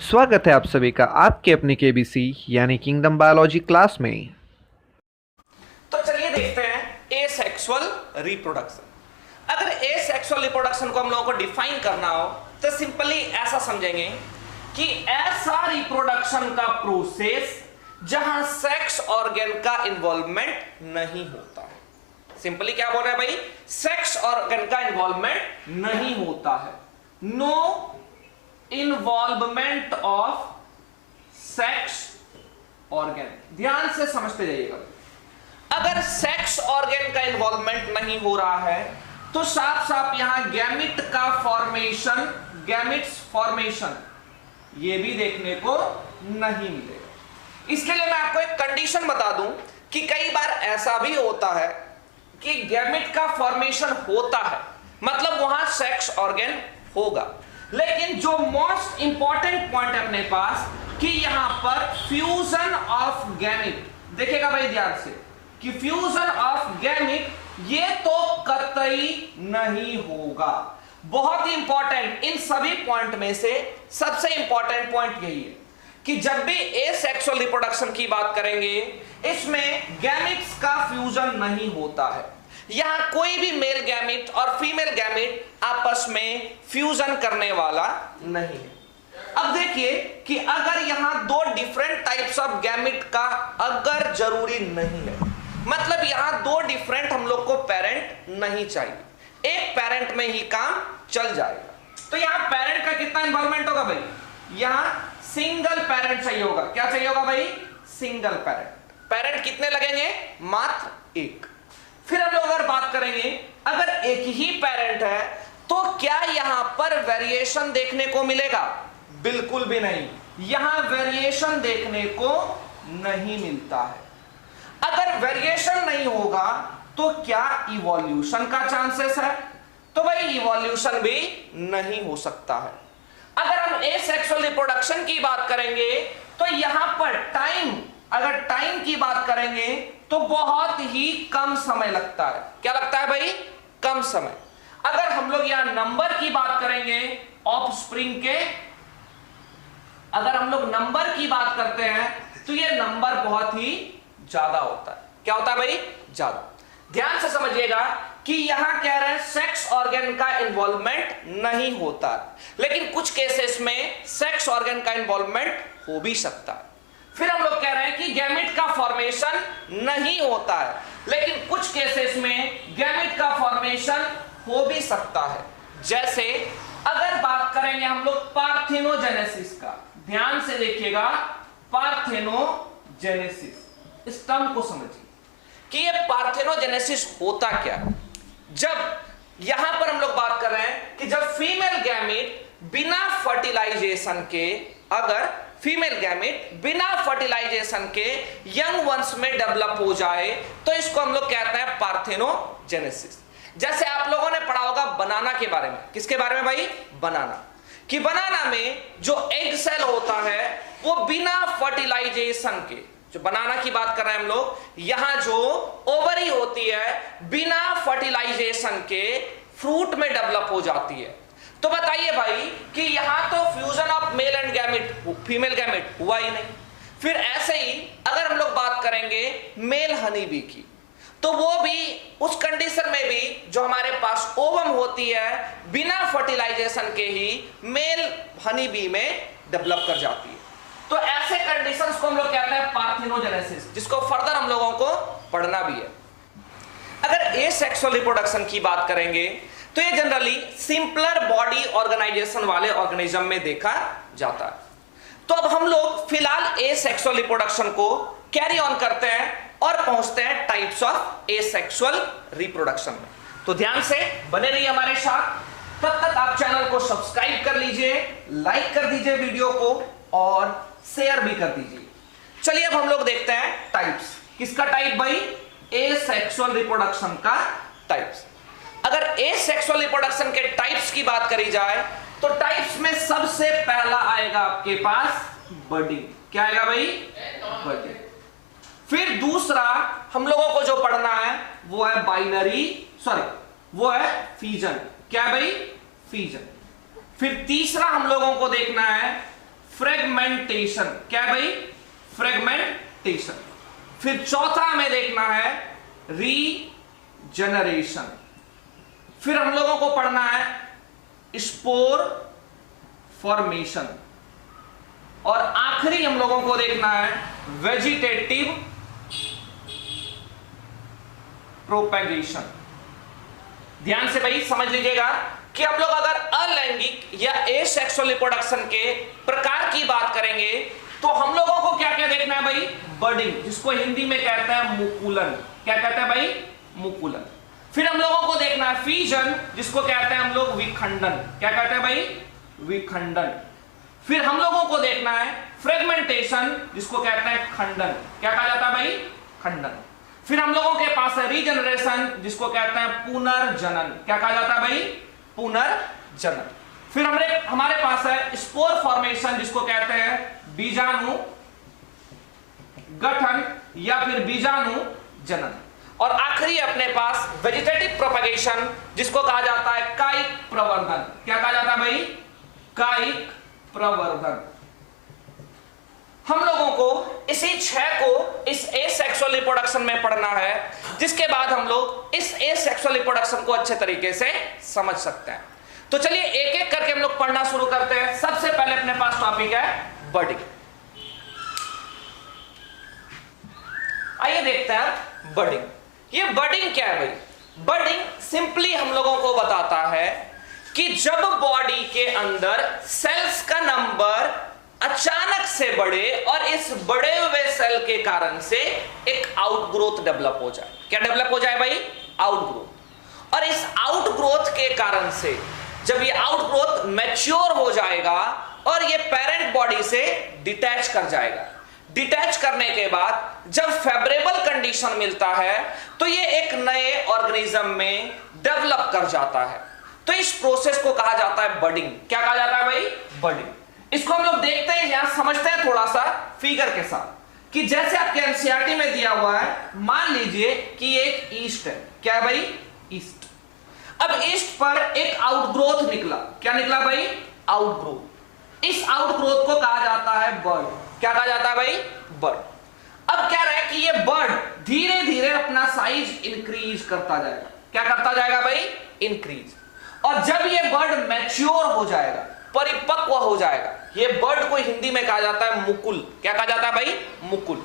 स्वागत है आप सभी का आपके अपने केबीसी यानी किंगडम बायोलॉजी क्लास में। तो चलिए देखते हैं एसेक्सुअल रिप्रोडक्शन। अगर एसेक्सुअल रिप्रोडक्शन को हम लोगों को डिफाइन करना हो तो सिंपली ऐसा समझेंगे कि ऐसा रिप्रोडक्शन का प्रोसेस जहां सेक्स ऑर्गन का इन्वॉल्वमेंट नहीं होता है। सिंपली क्या बोल रहे हैं भाई? सेक्स ऑर्गन का इन्वॉल्वमेंट नहीं होता है। No involvement of sex organ. ध्यान से समझते जाइएगा। अगर सेक्स ऑर्गन का इन्वॉल्वमेंट नहीं हो रहा है तो साफ साफ यहां गैमिट का फॉर्मेशन, गैमिट्स फॉर्मेशन ये भी देखने को नहीं मिलेगा। इसके लिए मैं आपको एक कंडीशन बता दूं कि कई बार ऐसा भी होता है कि गैमिट का फॉर्मेशन होता है, मतलब वहां सेक्स ऑर्गन होगा, लेकिन जो मोस्ट इंपॉर्टेंट पॉइंट है अपने पास कि यहां पर फ्यूजन ऑफ गैमिट, देखिएगा भाई ध्यान से कि फ्यूजन ऑफ गैमिट ये तो कतई नहीं होगा। बहुत ही इंपॉर्टेंट, इन सभी पॉइंट में से सबसे इंपॉर्टेंट पॉइंट यही है कि जब भी एसेक्सुअल रिप्रोडक्शन की बात करेंगे इसमें गैमिट्स का फ्यूजन नहीं होता है। यहां कोई भी मेल गैमिट और फीमेल गैमिट आपस में फ्यूजन करने वाला नहीं है। अब देखिए कि अगर यहां दो डिफरेंट टाइप्स ऑफ गैमिट का अगर जरूरी नहीं है, मतलब यहां दो डिफरेंट हम लोग को पेरेंट नहीं चाहिए, एक पेरेंट में ही काम चल जाएगा। तो यहां पेरेंट का कितना इन्वॉल्वमेंट होगा भाई? यहां सिंगल पेरेंट चाहिए होगा। क्या चाहिए होगा भाई? Single parent. पेरेंट कितने लगेंगे? मात्र एक। फिर हम लोग अगर बात करेंगे अगर एक ही पेरेंट है तो क्या यहां पर वेरिएशन देखने को मिलेगा? बिल्कुल भी नहीं, यहां वेरिएशन देखने को नहीं मिलता है। अगर वेरिएशन नहीं होगा तो क्या इवोल्यूशन का चांसेस है? तो भाई इवोल्यूशन भी नहीं हो सकता है। अगर हम एसेक्सुअल रिप्रोडक्शन की बात करेंगे तो यहां पर टाइम, अगर टाइम की बात करेंगे तो बहुत ही कम समय लगता है। क्या लगता है भाई? कम समय। अगर हम लोग यहां नंबर की बात करेंगे ऑफस्प्रिंग के, अगर हम लोग नंबर की बात करते हैं तो ये नंबर बहुत ही ज्यादा होता है। क्या होता है भाई? ज्यादा। ध्यान से समझिएगा कि यहां कह रहे हैं सेक्स ऑर्गन का इन्वॉल्वमेंट नहीं होता, लेकिन कुछ केसेस में सेक्स ऑर्गन का इन्वॉल्वमेंट हो भी सकता है। फिर हम लोग कह रहे हैं कि गैमिट का फॉर्मेशन नहीं होता है, लेकिन कुछ केसेस में गैमिट का फॉर्मेशन हो भी सकता है। जैसे अगर बात करेंगे हम लोग पार्थेनोजेनेसिस का, ध्यान से देखिएगा, पार्थेनोजेनेसिस, इस टर्म को समझिए कि ये पार्थेनोजेनेसिस होता क्या है। जब यहां पर हम लोग बात कर रहे हैं कि जब फीमेल गैमेट बिना फर्टिलाइजेशन के, अगर फीमेल गैमेट बिना फर्टिलाइजेशन के यंग वंस में डेवलप हो जाए तो इसको हम लोग कहते हैं पार्थेनोजेनेसिस। जैसे आप लोगों ने पढ़ा होगा बनाना के बारे में। किसके बारे में भाई? बनाना। कि बनाना में जो एग सेल होता है वो बिना फर्टिलाइजेशन के, जो बनाना की बात कर रहे हैं हम लोग, यहां जो ओवरी होती है बिना फर्टिलाइजेशन के फ्रूट में डेवलप हो जाती है। तो बताइए भाई कि यहां तो fusion of male and gamete, female gamete हुआ ही नहीं। फिर ऐसे ही अगर हम लोग बात करेंगे मेल हनी बी की, तो वो भी उस कंडीशन में भी जो हमारे पास ओवम होती है बिना फर्टिलाइजेशन के ही मेल हनी बी में डेवलप कर जाती है। तो ऐसे कंडीशंस को हम लोग कहते हैं पार्थेनोजेनेसिस, जिसको फर्दर हम लोगों को पढ़ना भी है। अगर एसेक्सुअल रिप्रोडक्शन की बात करेंगे तो ये जनरली सिंपलर बॉडी ऑर्गेनाइजेशन वाले ऑर्गेनिज्म में देखा जाता है। तो अब हम लोग फिलहाल एसेक्सुअल रिप्रोडक्शन को कैरी ऑन करते हैं और पहुंचते हैं टाइप्स ऑफ एसेक्सुअल रिप्रोडक्शन में। तो ध्यान से बने रहिए हमारे साथ। तब तक आप चैनल को सब्सक्राइब कर लीजिए, लाइक कर दीजिए वीडियो को और शेयर भी कर दीजिए। चलिए अब हम लोग देखते हैं टाइप्स। किसका टाइप भाई? एसेक्सुअल रिप्रोडक्शन का टाइप्स। अगर एसेक्सुअल रिप्रोडक्शन के टाइप्स की बात करी जाए तो टाइप्स में सबसे पहला आएगा आपके पास बडिंग। क्या आएगा भाई? बडिंग। फिर दूसरा हम लोगों को जो पढ़ना है वो है बाइनरी, सॉरी वो है फीजन। क्या है भाई? फीजन। फिर तीसरा हम लोगों को देखना है फ्रेगमेंटेशन। क्या है भाई? फ्रेगमेंटेशन। फिर चौथा हमें देखना है रीजनरेशन। फिर हम लोगों को पढ़ना है स्पोर फॉर्मेशन। और आखिरी हम लोगों को देखना है वेजिटेटिव प्रोपेगेशन। ध्यान से भाई समझ लीजिएगा कि हम लोग अगर अलैंगिक या एसेक्सुअल रिप्रोडक्शन के प्रकार की बात करेंगे तो हम लोगों को क्या क्या देखना है भाई? बर्डिंग, जिसको हिंदी में कहते हैं मुकुलन। क्या कहते हैं भाई? मुकुलन। फिर हम लोगों को देखना है फीजन, जिसको कहते हैं हम लोग विखंडन। क्या कहते हैं भाई? विखंडन। फिर हम लोगों को देखना है फ्रेगमेंटेशन, जिसको कहते हैं खंडन। क्या कहा जाता है भाई? खंडन। फिर हम लोगों के पास है रीजनरेशन, जिसको कहते हैं पुनर्जनन। क्या कहा जाता है भाई? पुनर्जनन। फिर हमारे पास है स्पोर फॉर्मेशन, जिसको कहते हैं बीजाणु गठन या फिर बीजाणु जनन। और आखिरी अपने पास वेजिटेटिव प्रोपेगेशन, जिसको कहा जाता है कायिक प्रवर्धन। क्या कहा जाता है भाई? कायिक प्रवर्धन। हम लोगों को इसी 6 को इस एसेक्सुअल रिप्रोडक्शन में पढ़ना है, जिसके बाद हम लोग इस एसेक्सुअल रिप्रोडक्शन को अच्छे तरीके से समझ सकते हैं। तो चलिए एक एक करके हम लोग पढ़ना शुरू करते हैं। सबसे पहले अपने पास टॉपिक है बर्डिंग। आइए देखते हैं बर्डिंग। ये बर्डिंग क्या है भाई? बर्डिंग सिंपली हम लोगों को बताता है कि जब बॉडी के अंदर सेल्स का नंबर अचानक से बढ़े और इस बड़े हुए सेल के कारण से एक आउटग्रोथ डेवलप हो जाए। क्या डेवलप हो जाए भाई? आउटग्रोथ। और इस आउटग्रोथ के कारण से जब ये आउटग्रोथ मैच्योर हो जाएगा और ये पेरेंट बॉडी से डिटैच कर जाएगा। डिटैच करने के बाद जब फेवरेबल कंडीशन मिलता है तो ये एक नए ऑर्गेनिज्म में डेवलप कर जाता है। तो इस प्रोसेस को कहा जाता है बर्डिंग। क्या कहा जाता है भाई? बर्डिंग। इसको हम लोग देखते हैं, यहां समझते हैं थोड़ा सा फिगर के साथ कि जैसे आपके एनसीईआरटी में दिया हुआ है, मान लीजिए कि एक ईस्ट है। क्या है भाई? ईस्ट। अब ईस्ट पर एक आउटग्रोथ निकला। क्या निकला भाई? आउटग्रोथ। इस आउटग्रोथ को कहा जाता है बर्ड। क्या कहा जाता है भाई? बर्ड। अब क्या रहे कि ये बर्ड धीरे धीरे अपना साइज इंक्रीज करता जाएगा। क्या करता जाएगा भाई? इंक्रीज। और जब ये बर्ड मैच्योर हो जाएगा, परिपक्व हो जाएगा, ये बर्ड को हिंदी में कहा जाता है मुकुल। क्या कहा जाता है भाई? मुकुल।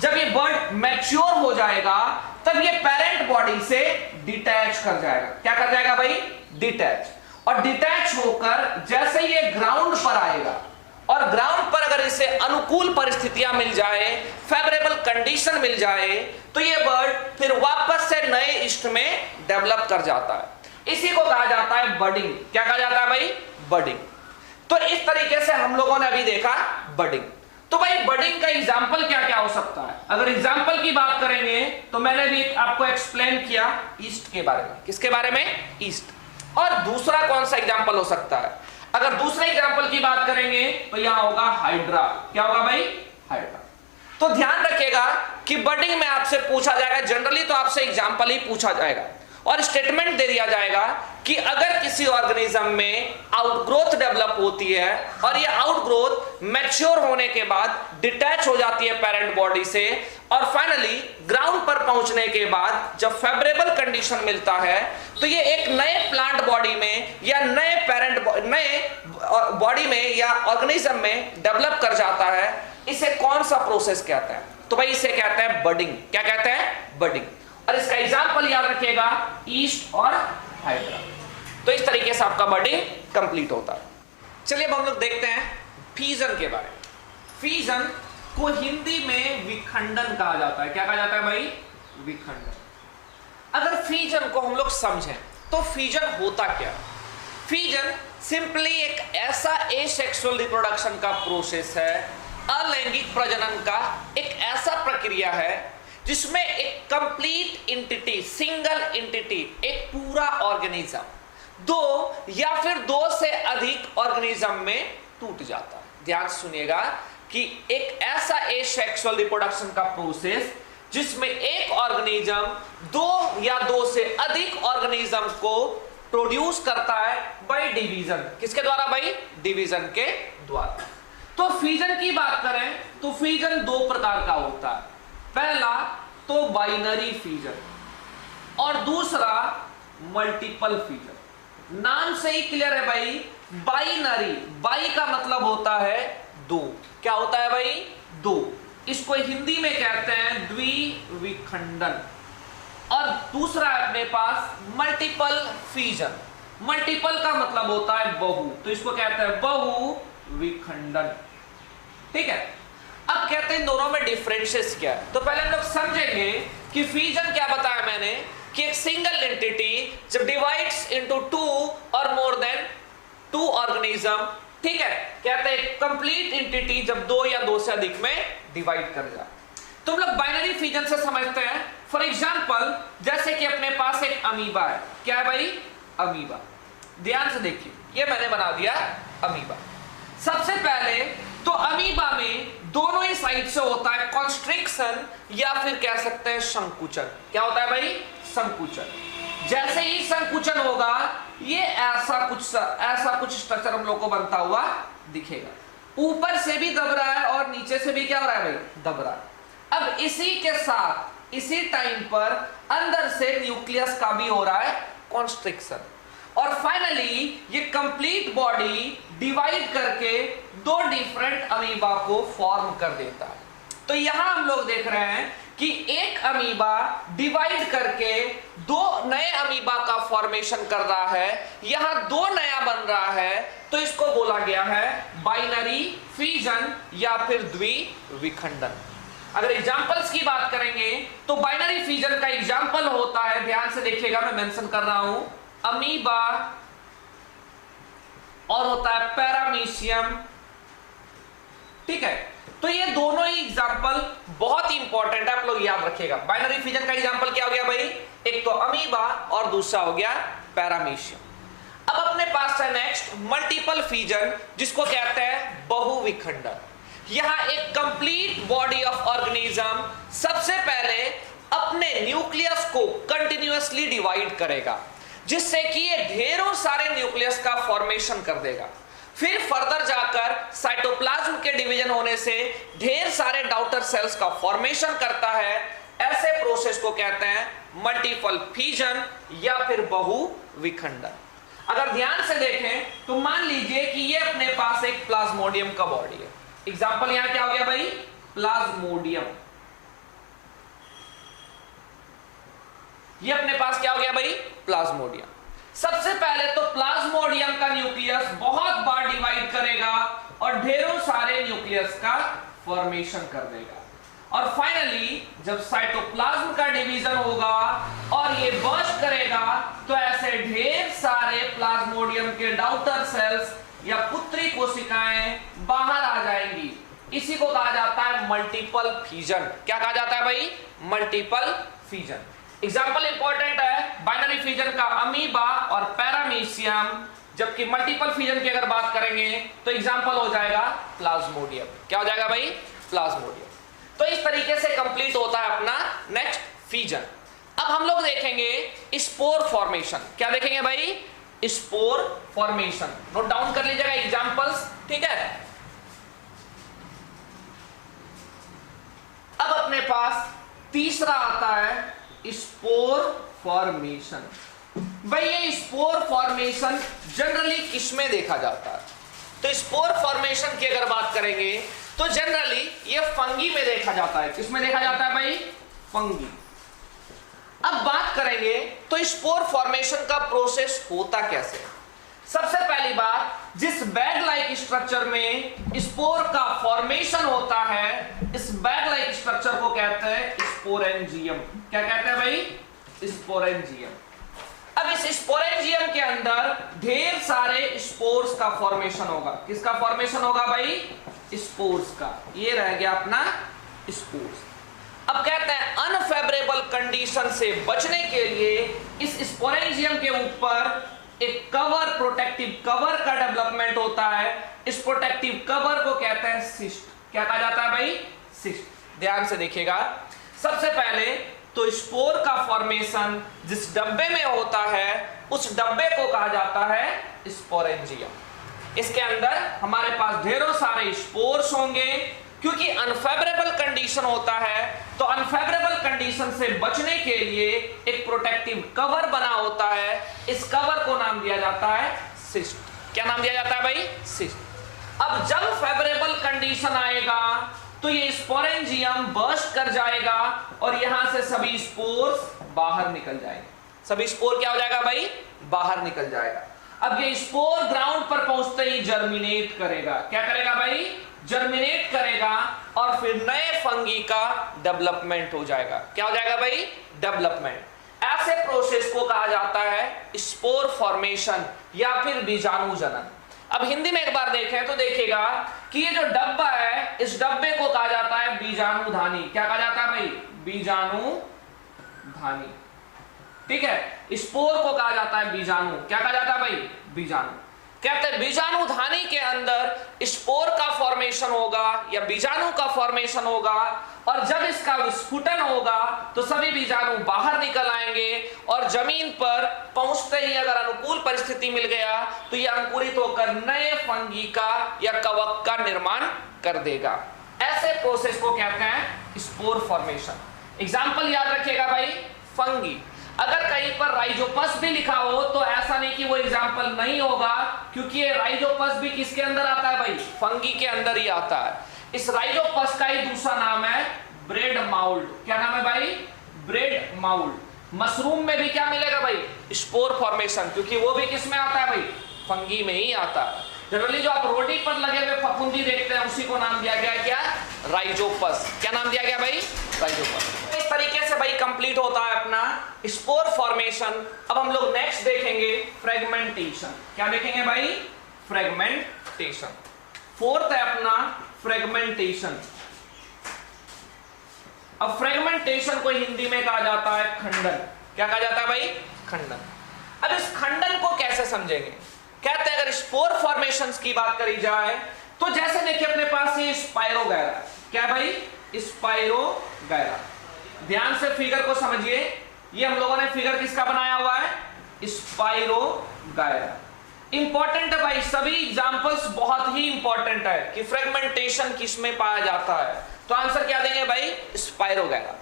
जब ये बर्ड मैच्योर हो जाएगा तब ये पेरेंट बॉडी से डिटैच कर जाएगा। क्या कर जाएगा भाई? डिटैच। और डिटैच होकर जैसे ये ग्राउंड पर आएगा और ग्राउंड पर अगर इसे अनुकूल परिस्थितियां मिल जाए, फेवरेबल कंडीशन मिल जाए, तो ये बर्ड फिर वापस से नए ईस्ट में डेवलप कर जाता है। इसी को कहा जाता है बर्डिंग। क्या कहा जाता है भाई? बर्डिंग। तो इस तरीके से हम लोगों ने अभी देखा बर्डिंग। तो भाई बर्डिंग का एग्जाम्पल क्या क्या हो सकता है? अगर एग्जाम्पल की बात करेंगे तो मैंने भी आपको एक्सप्लेन किया ईस्ट के बारे में। किसके बारे में? ईस्ट। और दूसरा कौन सा एग्जाम्पल हो सकता है? अगर दूसरे एग्जाम्पल की बात करेंगे तो यहां होगा हाइड्रा। क्या होगा भाई? हाइड्रा। तो ध्यान रखिएगा कि बर्डिंग में आपसे पूछा जाएगा, जनरली तो आपसे एग्जाम्पल ही पूछा जाएगा और स्टेटमेंट दे दिया जाएगा कि अगर किसी ऑर्गेनिज्म में आउटग्रोथ डेवलप होती है और ये आउटग्रोथ मैच्योर होने के बाद डिटैच हो जाती है पेरेंट बॉडी से और फाइनली ग्राउंड पर पहुंचने के बाद जब फेवरेबल कंडीशन मिलता है तो ये एक नए प्लांट बॉडी में या नए बॉडी में या ऑर्गेनिज्म में डेवलप कर जाता है। इसे कौन सा प्रोसेस कहते हैं? तो भाई इसे कहते हैं बर्डिंग। क्या कहते हैं? बर्डिंग। और इसका एग्जाम्पल याद रखिएगा ईस्ट और हाइड्रा। तो इस तरीके से आपका बर्डिंग कंप्लीट होता है। चलिए अब हम लोग देखते हैं फीजन के बारे में। फीजन को हिंदी में विखंडन कहा जाता है। क्या कहा जाता है भाई? विखंडन। अगर फीजन को हम लोग समझें तो फीजन होता क्या? फीजन सिंपली एक ऐसा एसेक्सुअल रिप्रोडक्शन का प्रोसेस है, अलैंगिक प्रजनन का एक ऐसा प्रक्रिया है जिसमें एक कंप्लीट एंटिटी, सिंगल एंटिटी, एक पूरा ऑर्गेनिज्म दो या फिर दो से अधिक ऑर्गेनिज्म में टूट जाता है। ध्यान सुनिएगा कि एक ऐसा एसेक्सुअल रिप्रोडक्शन का प्रोसेस जिसमें एक ऑर्गेनिज्म दो या दो से अधिक ऑर्गेनिज्म को प्रोड्यूस करता है बाय डिवीजन। किसके द्वारा भाई? डिवीजन के द्वारा। तो फिजन की बात करें तो फिजन दो प्रकार का होता है। पहला तो बाइनरी फिजन और दूसरा मल्टीपल फिजन। नाम से ही क्लियर है भाई, बाइनरी, बाई का मतलब होता है दो। क्या होता है भाई? दो। इसको हिंदी में कहते हैं द्विविखंडन। और दूसरा है अपने पास मल्टीपल फिजन। मल्टीपल का मतलब होता है बहु, तो इसको कहते हैं बहु विखंडन। ठीक है, अब कहते हैं दोनों में डिफरेंसेस क्या है। तो पहले हम लोग समझेंगे कि फिजन क्या बताया मैंने, कि एक सिंगल एंटिटी जब डिवाइड्स इनटू टू और मोर देन टू ऑर्गेनिज्म, ठीक है, कहते हैं कंप्लीट एंटिटी जब दो या दो से अधिक में डिवाइड कर जाए। तो हम लोग बाइनरी फिजन से समझते हैं। फॉर एग्जांपल जैसे कि अपने पास एक अमीबा है। क्या है भाई? अमीबा। ध्यान से देखिए, ये मैंने बना दिया अमीबा। सबसे पहले तो अमीबा में दोनों ही साइड से होता है कॉन्स्ट्रिक्शन या फिर कह सकते हैं संकुचन। क्या होता है भाई? संकुचन। जैसे ही संकुचन होगा ये ऐसा कुछ स्ट्रक्चर हम लोग को बनता हुआ दिखेगा। ऊपर से भी दब रहा है और नीचे से भी क्या हो रहा है भाई? दब रहा है। अब इसी के साथ इसी टाइम पर अंदर से न्यूक्लियस का भी हो रहा है कॉन्स्ट्रिक्शन, और फाइनली ये कंप्लीट बॉडी डिवाइड करके दो डिफरेंट अमीबा को फॉर्म कर देता है। तो यहां हम लोग देख रहे हैं कि एक अमीबा डिवाइड करके दो नए अमीबा का फॉर्मेशन कर रहा है, यहां दो नया बन रहा है, तो इसको बोला गया है बाइनरी फिजन या फिर द्विविखंडन। अगर एग्जांपल्स की बात करेंगे तो बाइनरी फिजन का एग्जांपल होता है, ध्यान से देखिएगा मैं मेंशन कर रहा हूं, अमीबा और होता है पैरामीशियम। ठीक है, तो ये दोनों ही एग्जांपल बहुत ही इंपॉर्टेंट है, आप लोग याद रखिएगा। बाइनरी फिजन का एग्जांपल क्या हो गया भाई? एक तो अमीबा और दूसरा हो गया पैरामीशियम। अब अपने पास है नेक्स्ट मल्टीपल फिजन, जिसको कहते हैं बहुविखंडन। यहां एक कंप्लीट बॉडी ऑफ ऑर्गेनिज्म सबसे पहले अपने न्यूक्लियस को कंटिन्यूअसली डिवाइड करेगा, जिससे कि ये ढेरों सारे न्यूक्लियस का फॉर्मेशन कर देगा। फिर फर्दर जाकर साइटोप्लाज्म के डिवीजन होने से ढेर सारे डॉटर सेल्स का फॉर्मेशन करता है। ऐसे प्रोसेस को कहते हैं मल्टीपल फिजन या फिर बहुविखंडन। अगर ध्यान से देखें तो मान लीजिए कि ये अपने पास एक प्लाज्मोडियम का बॉडी है। एग्जांपल यहां क्या हो गया भाई? प्लाज्मोडियम। ये अपने पास क्या हो गया भाई? प्लाज्मोडियम। सबसे पहले तो प्लाज्मोडियम का न्यूक्लियस बहुत बार डिवाइड करेगा और ढेरों सारे न्यूक्लियस का फॉर्मेशन कर देगा, और फाइनली जब साइटोप्लाज्म का डिवीजन होगा और ये बर्स्ट करेगा तो ऐसे ढेर सारे प्लाज्मोडियम के डॉटर सेल्स या पुत्री कोशिकाएं बाहर आ जाएंगी। इसी को कहा जाता है मल्टीपल फिजन। क्या कहा जाता है भाई? Multiple fission. एग्जाम्पल इंपॉर्टेंट है बाइनरी फिजन का अमीबा और पैरामीशियम, जबकि मल्टीपल फिजन की अगर बात करेंगे तो एग्जाम्पल हो जाएगा प्लाज्मोडियम। क्या हो जाएगा भाई? प्लाज्मोडियम। तो इस तरीके से कंप्लीट होता है अपना नेक्स्ट फिजन। अब हम लोग देखेंगे स्पोर फॉर्मेशन। क्या देखेंगे भाई? Spore formation. नोट डाउन कर लीजिएगा एग्जांपल्स, ठीक है। अब अपने पास तीसरा आता है स्पोर फॉर्मेशन। भाई ये स्पोर फॉर्मेशन जनरली किसमें देखा जाता है? तो स्पोर फॉर्मेशन की अगर बात करेंगे तो जनरली ये फंगी में देखा जाता है। किसमें देखा जाता है भाई? फंगी। अब बात करेंगे तो स्पोर फॉर्मेशन का प्रोसेस होता कैसे? सबसे पहली बात, जिस बैग लाइक स्ट्रक्चर में स्पोर का फॉर्मेशन होता है, इस बैग लाइक स्ट्रक्चर को कहते हैं स्पोरेंजियम। क्या कहते हैं भाई? स्पोरेंजियम। अब इस स्पोरेंजियम के अंदर ढेर सारे स्पोर्स का फॉर्मेशन होगा। किसका फॉर्मेशन होगा भाई? स्पोर्स का। ये रह गया अपना स्पोर्स। अब कहते हैं अनफेवरेबल कंडीशन से बचने के लिए इस स्पोरेंजियम के ऊपर एक कवर, प्रोटेक्टिव कवर का डेवलपमेंट होता है। इस प्रोटेक्टिव कवर को कहते हैं सिस्ट। क्या कहा जाता है भाई? सिस्ट। ध्यान से देखिएगा, सबसे पहले तो स्पोर का फॉर्मेशन जिस डब्बे में होता है उस डब्बे को कहा जाता है स्पोरेंजियम। इसके अंदर हमारे पास ढेरों सारे स्पोर्स होंगे, क्योंकि अनफेवरेबल कंडीशन होता है, तो अनफेवरेबल कंडीशन से बचने के लिए एक प्रोटेक्टिव कवर बना होता है। इस कवर को नाम दिया जाता है सिस्ट। क्या नाम दिया जाता है भाई? सिस्ट। अब जब फेवरेबल कंडीशन आएगा तो ये स्पोरेंजियम बर्स्ट कर जाएगा और यहां से सभी स्पोर्स बाहर निकल जाएंगे। सभी स्पोर क्या हो जाएगा भाई? बाहर निकल जाएगा। अब ये स्पोर ग्राउंड पर पहुंचते ही जर्मिनेट करेगा। क्या करेगा भाई? जर्मिनेट करेगा और फिर नए फंगी का डेवलपमेंट हो जाएगा। क्या हो जाएगा भाई? डेवलपमेंट। ऐसे प्रोसेस को कहा जाता है स्पोर फॉर्मेशन या फिर बीजाणु जनन। अब हिंदी में एक बार देखें तो देखिएगा कि ये जो डब्बा है, इस डब्बे को कहा जाता है बीजाणुधानी। क्या कहा जाता है भाई? बीजाणुधानी। ठीक है, स्पोर को कहा जाता है बीजाणु। क्या कहा जाता है भाई? बीजाणु। कहते हैं बीजाणुधानी के अंदर स्पोर का फॉर्मेशन होगा या बीजाणु का फॉर्मेशन होगा, और जब इसका विस्फुटन होगा तो सभी बीजाणु बाहर निकल आएंगे और जमीन पर पहुंचते ही अगर अनुकूल परिस्थिति मिल गया तो यह अंकुरित होकर नए फंगी का या कवक का निर्माण कर देगा। ऐसे प्रोसेस को कहते हैं स्पोर फॉर्मेशन। एग्जाम्पल याद रखिएगा भाई, फंगी। अगर कहीं पर राइजोपस भी लिखा हो तो ऐसा नहीं कि वो एग्जाम्पल नहीं होगा, क्योंकि ये राइजोपस भी किसके अंदर आता है भाई? फंगी के अंदर ही आता है। इस राइजोपस का ही दूसरा नाम है ब्रेड माउल्ड। क्या नाम है भाई? Bread mould. मशरूम में भी क्या मिलेगा भाई? स्पोर फॉर्मेशन, क्योंकि वो भी किस में आता है भाई? फंगी में ही आता है। जनरली जो आप रोटी पर लगे हुए फफूंदी देखते हैं उसी को नाम दिया गया क्या? राइजोपस। क्या नाम दिया गया भाई? राइजोपस। इस तरीके से भाई कंप्लीट होता है अपना स्पोर फॉर्मेशन। अब हम लोग नेक्स्ट देखेंगे फ्रेगमेंटेशन। क्या देखेंगे भाई? फ्रेगमेंटेशन। फोर्थ है अपना फ्रेगमेंटेशन। अब फ्रेगमेंटेशन को हिंदी में कहा जाता है खंडन। क्या कहा जाता है भाई? खंडन। अब इस खंडन को कैसे समझेंगे? कहते हैं अगर स्पोर फॉर्मेशंस की बात करी जाए तो जैसे देखिए अपने पास ये स्पाइरोगैरा। क्या भाई? स्पाइरोगैरा। ध्यान से फिगर को समझिए। ये हम लोगों ने फिगर किसका बनाया हुआ है? स्पाइरोगैरा। इंपॉर्टेंट है भाई, सभी एग्जांपल्स बहुत ही इंपॉर्टेंट है कि फ्रेगमेंटेशन किसमें पाया जाता है। तो आंसर क्या देंगे भाई? स्पाइरोगैरा।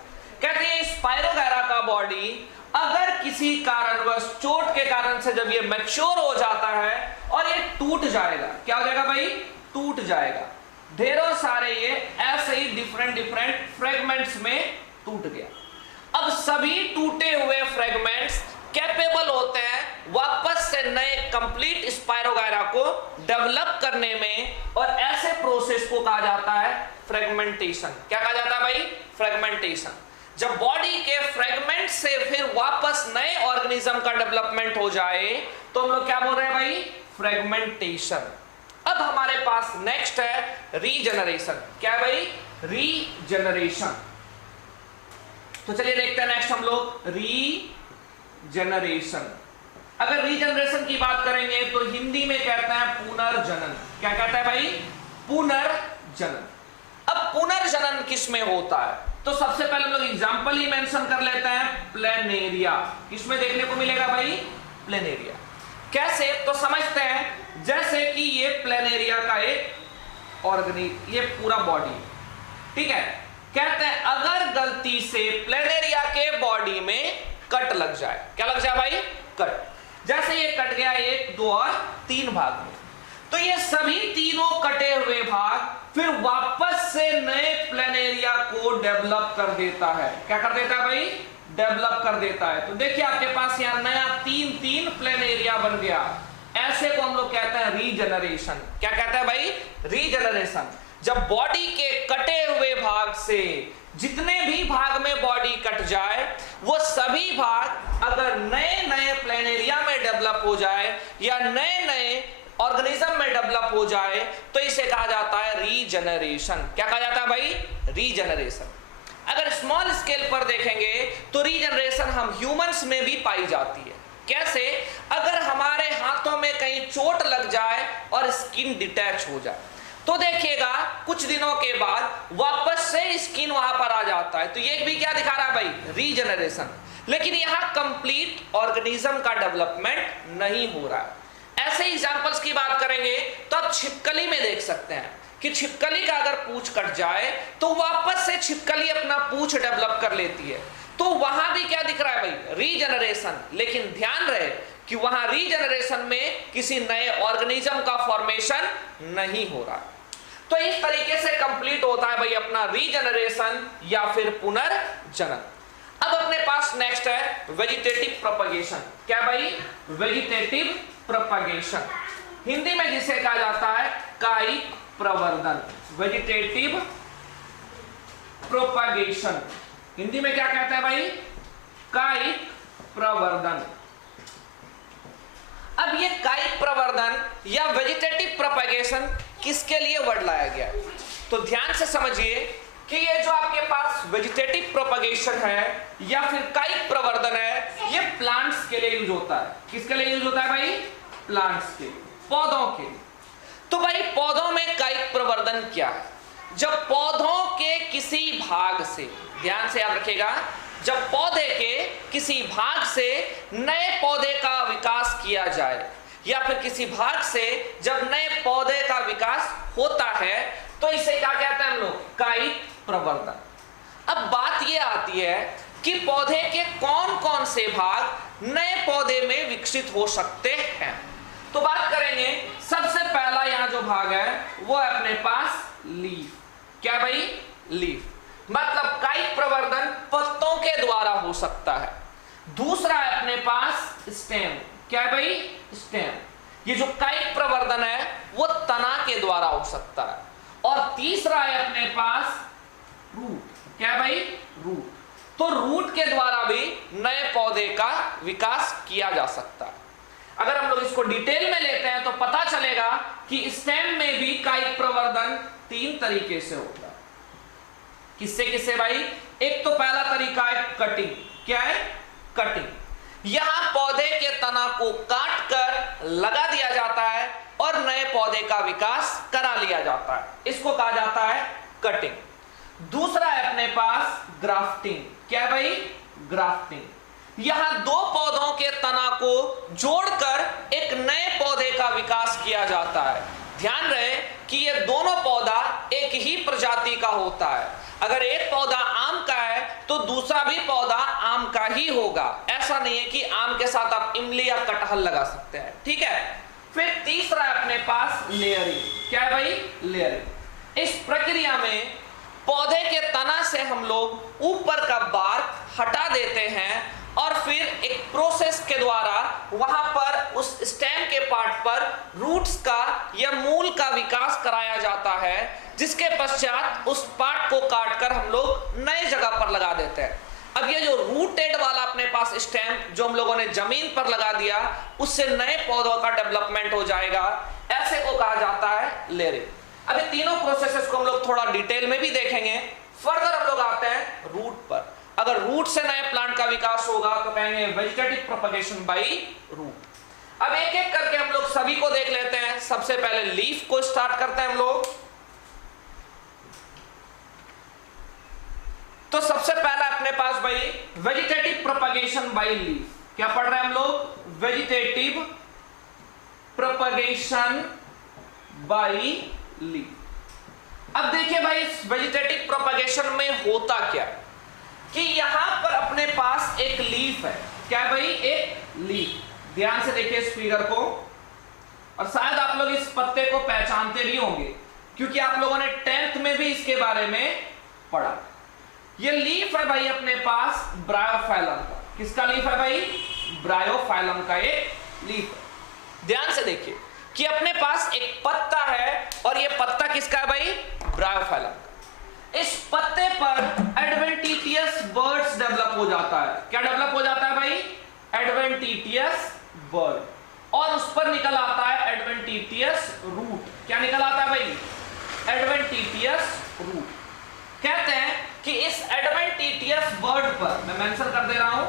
कहते हैं स्पाइरोगैरा का बॉडी अगर किसी कारणवश चोट के कारण से जब ये मैच्योर हो जाता है और ये टूट जाएगा। क्या हो जाएगा भाई? टूट जाएगा। ढेरों सारे ये ऐसे ही डिफरेंट फ्रेगमेंट्स में टूट गया। अब सभी टूटे हुए फ्रेगमेंट्स कैपेबल होते हैं वापस से नए कंप्लीट स्पाइरोगैरा को डेवलप करने में, और ऐसे प्रोसेस को कहा जाता है फ्रेगमेंटेशन। क्या कहा जाता है भाई? फ्रेगमेंटेशन। जब बॉडी के फ्रेगमेंट से फिर वापस नए ऑर्गेनिज्म का डेवलपमेंट हो जाए तो हम लोग क्या बोल रहे हैं भाई? फ्रेगमेंटेशन। अब हमारे पास नेक्स्ट है रीजनरेशन। क्या है भाई? रीजनरेशन। तो चलिए देखते हैं नेक्स्ट हम लोग रीजनरेशन। अगर रीजनरेशन की बात करेंगे तो हिंदी में कहते हैं पुनर्जनन। क्या कहता है भाई? पुनर्जनन। अब पुनर्जनन किस में होता है? तो सबसे पहले हम लोग एग्जांपल ही मेंशन कर लेते हैं, प्लेनेरिया। किसमें देखने को मिलेगा भाई? प्लेनेरिया। कैसे? तो समझते हैं। जैसे कि ये प्लेनेरिया का एक ऑर्गेनिज्म, ये पूरा बॉडी, ठीक है। कहते हैं अगर गलती से प्लेनेरिया के बॉडी में कट लग जाए। क्या लग जाए भाई? कट। जैसे ये कट गया 1, 2 और 3 भाग में, तो ये सभी तीनों कटे हुए भाग फिर वापस से नए प्लेनेरिया को डेवलप कर देता है। क्या कर देता है भाई? डेवलप कर देता है। तो देखिए आपके पास यहां नया 3 प्लेनेरिया बन गया। ऐसे को हम लोग कहते हैं रीजनरेशन। क्या कहते हैं भाई? रीजनरेशन। जब बॉडी के कटे हुए भाग से जितने भी भाग में बॉडी कट जाए वो सभी भाग अगर नए प्लेनेरिया में डेवलप हो जाए या नए ऑर्गेनिज्म में डेवलप हो जाए तो इसे कहा जाता है रीजनरेशन। क्या कहा जाता है भाई? रीजनरेशन। अगर स्मॉल स्केल पर देखेंगे तो रीजनरेशन हम ह्यूमंस में भी पाई जाती है। कैसे? अगर हमारे हाथों में कहीं चोट लग जाए और स्किन डिटैच हो जाए तो देखिएगा कुछ दिनों के बाद वापस से स्किन वहां पर आ जाता है। तो ये भी क्या दिखा रहा है भाई? रीजनरेशन। लेकिन यहां कंप्लीट ऑर्गेनिज्म का डेवलपमेंट नहीं हो रहा है। ऐसे एग्जांपल्स की बात करेंगे तो आप छिपकली में देख सकते हैं कि छिपकली का अगर पूंछ कट जाए तो वापस से छिपकली अपना पूंछ डेवलप कर लेती है। तो वहां भी क्या दिख रहा है भाई, रीजनरेशन। लेकिन ध्यान रहे कि वहां रीजनरेशन में किसी नए ऑर्गेनिज्म का फॉर्मेशन नहीं हो रहा। तो इस तरीके से कंप्लीट होता है भाई अपना रीजनरेशन या फिर पुनर्जनन। अब अपने पास नेक्स्ट है वेजिटेटिव प्रोपगेशन। क्या भाई, वेजिटेटिव प्रोपगेशन, हिंदी में जिसे कहा जाता है कायिक प्रवर्धन। वेजिटेटिव प्रोपगेशन हिंदी में क्या कहते हैं भाई, कायिक प्रवर्धन। अब ये कायिक प्रवर्धन या वेजिटेटिव प्रोपगेशन किसके लिए वर्ड लाया गया, तो ध्यान से समझिए कि ये जो आपके पास वेजिटेटिव प्रोपगेशन है या फिर कायिक प्रवर्धन है, ये प्लांट्स के लिए यूज होता है। किसके लिए यूज होता है भाई, प्लांट्स के, पौधों के लिए। तो भाई पौधों में कायिक प्रवर्धन क्या है, जब पौधों के किसी भाग से, ध्यान से याद रखिएगा, जब पौधे के किसी भाग से नए पौधे का विकास किया जाए या फिर किसी भाग से जब नए पौधे का विकास होता है तो इसे क्या कहते हैं हम लोग, कायिक प्रवर्धन। अब बात यह आती है कि पौधे के कौन कौन से भाग नए पौधे में विकसित हो सकते हैं। तो बात करेंगे, सबसे पहला यहां जो भाग है वो है अपने पास लीफ। क्या भाई, लीफ, मतलब कायिक प्रवर्धन पत्तों के द्वारा हो सकता है। दूसरा है अपने पास स्टेम। क्या है भाई, स्टेम, ये जो कायिक प्रवर्धन है वो तना के द्वारा हो सकता है। और तीसरा है अपने पास रूट। क्या है भाई, रूट, तो रूट के द्वारा भी नए पौधे का विकास किया जा सकता है। अगर हम लोग इसको डिटेल में लेते हैं तो पता चलेगा कि स्टेम में भी कायिक प्रवर्धन 3 तरीके से होता है। किससे किससे भाई, एक तो पहला तरीका है कटिंग। क्या है, कटिंग, यहां पौधे के तना को काट कर लगा दिया जाता है और नए पौधे का विकास करा लिया जाता है, इसको कहा जाता है कटिंग। दूसरा है अपने पास ग्राफ्टिंग। क्या है भाई, ग्राफ्टिंग, यहां 2 पौधों के तना को जोड़कर एक नए पौधे का विकास किया जाता है। ध्यान रहे कि ये दोनों पौधा एक ही प्रजाति का होता है। अगर एक पौधा आम का है तो दूसरा भी पौधा आम का ही होगा, ऐसा नहीं है कि आम के साथ आप इमली या कटहल लगा सकते हैं, ठीक है। फिर तीसरा है अपने पास लेयरिंग। क्या है भाई, लेयरिंग, इस प्रक्रिया में पौधे के तना से हम लोग ऊपर का बार्क हटा देते हैं और फिर एक प्रोसेस के द्वारा वहां पर उस स्टेम के पार्ट पर रूट्स का या मूल का विकास कराया जाता है, जिसके पश्चात उस पार्ट को काटकर हम लोग नए जगह पर लगा देते हैं। अब ये जो रूटेड वाला अपने पास स्टेम जो हम लोगों ने जमीन पर लगा दिया, उससे नए पौधों का डेवलपमेंट हो जाएगा, ऐसे को कहा जाता है लेयरिंग। अभी तीनों प्रोसेसेस को हम लोग थोड़ा डिटेल में भी देखेंगे। फर्दर हम लोग आते हैं रूट पर। अगर रूट से नए प्लांट का विकास होगा तो कहेंगे वेजिटेटिव प्रोपगेशन बाय रूट। अब एक एक करके हम लोग सभी को देख लेते हैं। सबसे पहले लीफ को स्टार्ट करते हैं हम लोग। तो सबसे पहला अपने पास भाई वेजिटेटिव प्रोपगेशन बाय लीफ। क्या पढ़ रहे हैं हम लोग, वेजिटेटिव प्रोपगेशन बाय लीफ। अब देखिए भाई इस वेजिटेटिव प्रोपगेशन में होता क्या है कि यहां पर अपने पास एक लीफ है। क्या है भाई, एक लीफ। ध्यान से देखिए इस फिगर को, और शायद आप लोग इस पत्ते को पहचानते भी होंगे क्योंकि आप लोगों ने 10th में भी इसके बारे में पढ़ा। ये लीफ है भाई अपने पास ब्रायोफाइलम का। किसका लीफ है भाई, ब्रायोफाइलम का एक लीफ है। ध्यान से देखिए कि अपने पास एक पत्ता है और ये पत्ता किसका है भाई, ब्रायोफाइलम का। इस पत्ते पर एडवेंटिशियस बर्ड्स डेवलप हो जाता है। क्या डेवलप हो जाता है भाई, एडवेंटिशियस बर्ड, और उस पर निकल आता है एडवेंटिशियस रूट। क्या निकल आता है भाई, एडवेंटिशियस रूट। कहते हैं कि इस एडवेंटिशियस बर्ड पर, मैं मेंशन कर दे रहा हूं,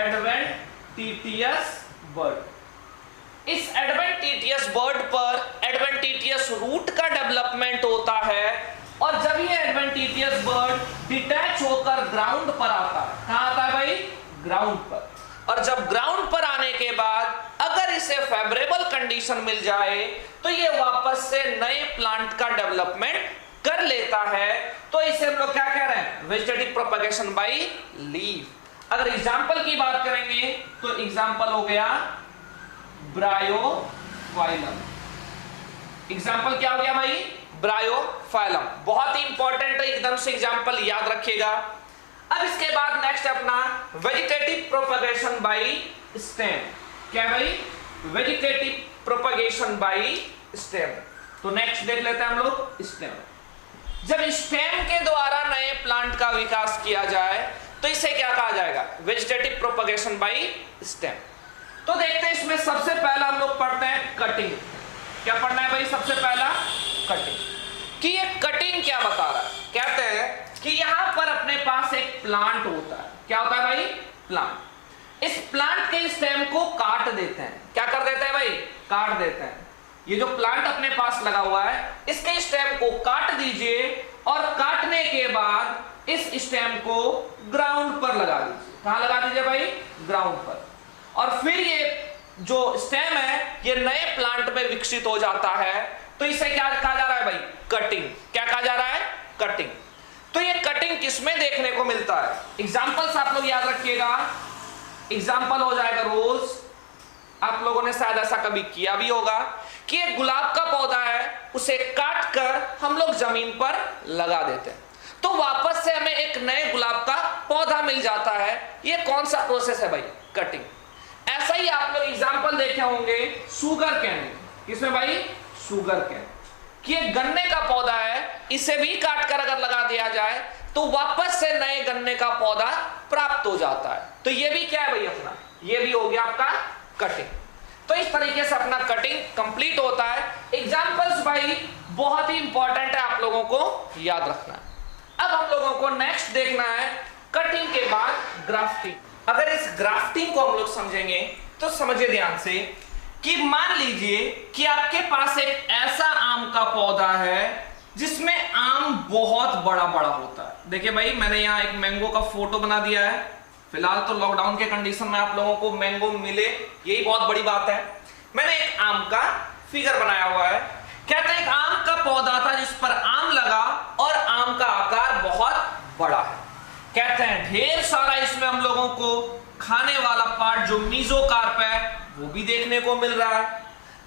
एडवेंटिशियस बर्ड, इस एडवेंटिशियस बर्ड पर एडवेंटिशियस रूट का डेवलपमेंट होता है। और जब ये एडवेंटिशियस बर्ड डिटैच होकर ग्राउंड पर आता है, कहां आता है भाई, ग्राउंड पर। और जब ग्राउंड पर आने के बाद अगर इस इसे फेवरेबल कंडीशन मिल जाए तो ये वापस से नए प्लांट का डेवलपमेंट कर लेता है। तो इसे हम लोग क्या कह रहे हैं, वेजिटेटिव प्रोपगेशन बाय लीफ। अगर एग्जांपल की बात करेंगे तो एग्जांपल हो गया ब्रायोफाइलम। एग्जांपल क्या हो गया भाई, ब्रायोफाइलम। बहुत ही इंपॉर्टेंट है, एकदम से एग्जांपल याद रखिएगा। अब इसके बाद नेक्स्ट अपना वेजिटेटिव प्रोपगेशन बाय स्टेम। क्या भाई, वेजिटेटिव प्रोपगेशन बाय स्टेम। तो नेक्स्ट देख लेते हैं हम लोग स्टेम। जब स्टेम के द्वारा नए प्लांट का विकास किया जाए तो इसे क्या कहा जाएगा, वेजिटेटिव प्रोपगेशन बाय स्टेम। तो देखते हैं इसमें सबसे पहला हम लोग पढ़ते हैं कटिंग। क्या पढ़ना है भाई, सबसे पहला कटिंग। कि ये कटिंग क्या बता रहा है, कहते हैं कि यहां पर अपने पास एक प्लांट होता है। क्या होता है भाई, प्लांट। इस प्लांट के स्टेम को काट देते हैं। क्या कर देते हैं भाई, काट देते हैं। ये जो प्लांट अपने पास लगा हुआ है इसके स्टेम को काट दीजिए और काटने के बाद इस स्टेम को ग्राउंड पर लगा दीजिए। कहां लगा दीजिए भाई, ग्राउंड पर। और फिर ये जो स्टेम है ये नए प्लांट में विकसित हो जाता है। तो इसे क्या कहा जा रहा है भाई, कटिंग। क्या कहा जा रहा है, कटिंग। तो ये कटिंग किसमें देखने को मिलता है, एग्जांपल्स आप लोग याद रखिएगा। एग्जांपल हो जाएगा रोज। आप लोगों ने शायद ऐसा कभी किया भी होगा कि एक गुलाब का पौधा है, उसे काट कर हम लोग जमीन पर लगा देते हैं तो वापस से हमें एक नए गुलाब का पौधा मिल जाता है। ये कौन सा प्रोसेस है भाई, कटिंग। ऐसा ही आप लोग एग्जांपल देखे होंगे शुगर कैन। किसमें भाई, शुगर कैन। कि एक गन्ने का पौधा है, इसे भी काट कर अगर लगा दिया जाए तो वापस से नए गन्ने का पौधा प्राप्त हो जाता है। तो ये भी क्या है भाई अपना, ये भी हो गया आपका कटिंग। तो इस तरीके से अपना कटिंग कंप्लीट होता है। एग्जांपल्स भाई बहुत ही इंपॉर्टेंट है, आप लोगों को याद रखना है। अब हम लोगों को नेक्स्ट देखना है कटिंग के बाद ग्राफ्टिंग। अगर इस ग्राफ्टिंग को हम लोग समझेंगे तो समझिए ध्यान से कि मान लीजिए कि आपके पास एक ऐसा आम का पौधा है जिसमें आम बहुत बड़ा बड़ा होता है। देखिए भाई मैंने यहाँ एक मैंगो का फोटो बना दिया है। फिलहाल तो लॉकडाउन के कंडीशन में आप लोगों को मैंगो मिले यही बहुत बड़ी बात है। मैंने एक आम का फिगर बनाया हुआ है। कहते हैं एक आम का पौधा था जिस पर आम लगा और आम का आकार बहुत बड़ा है। कहते हैं ढेर सारा इसमें हम लोगों को खाने वाला पार्ट जो मीजोकार्प है वो भी देखने को मिल रहा है।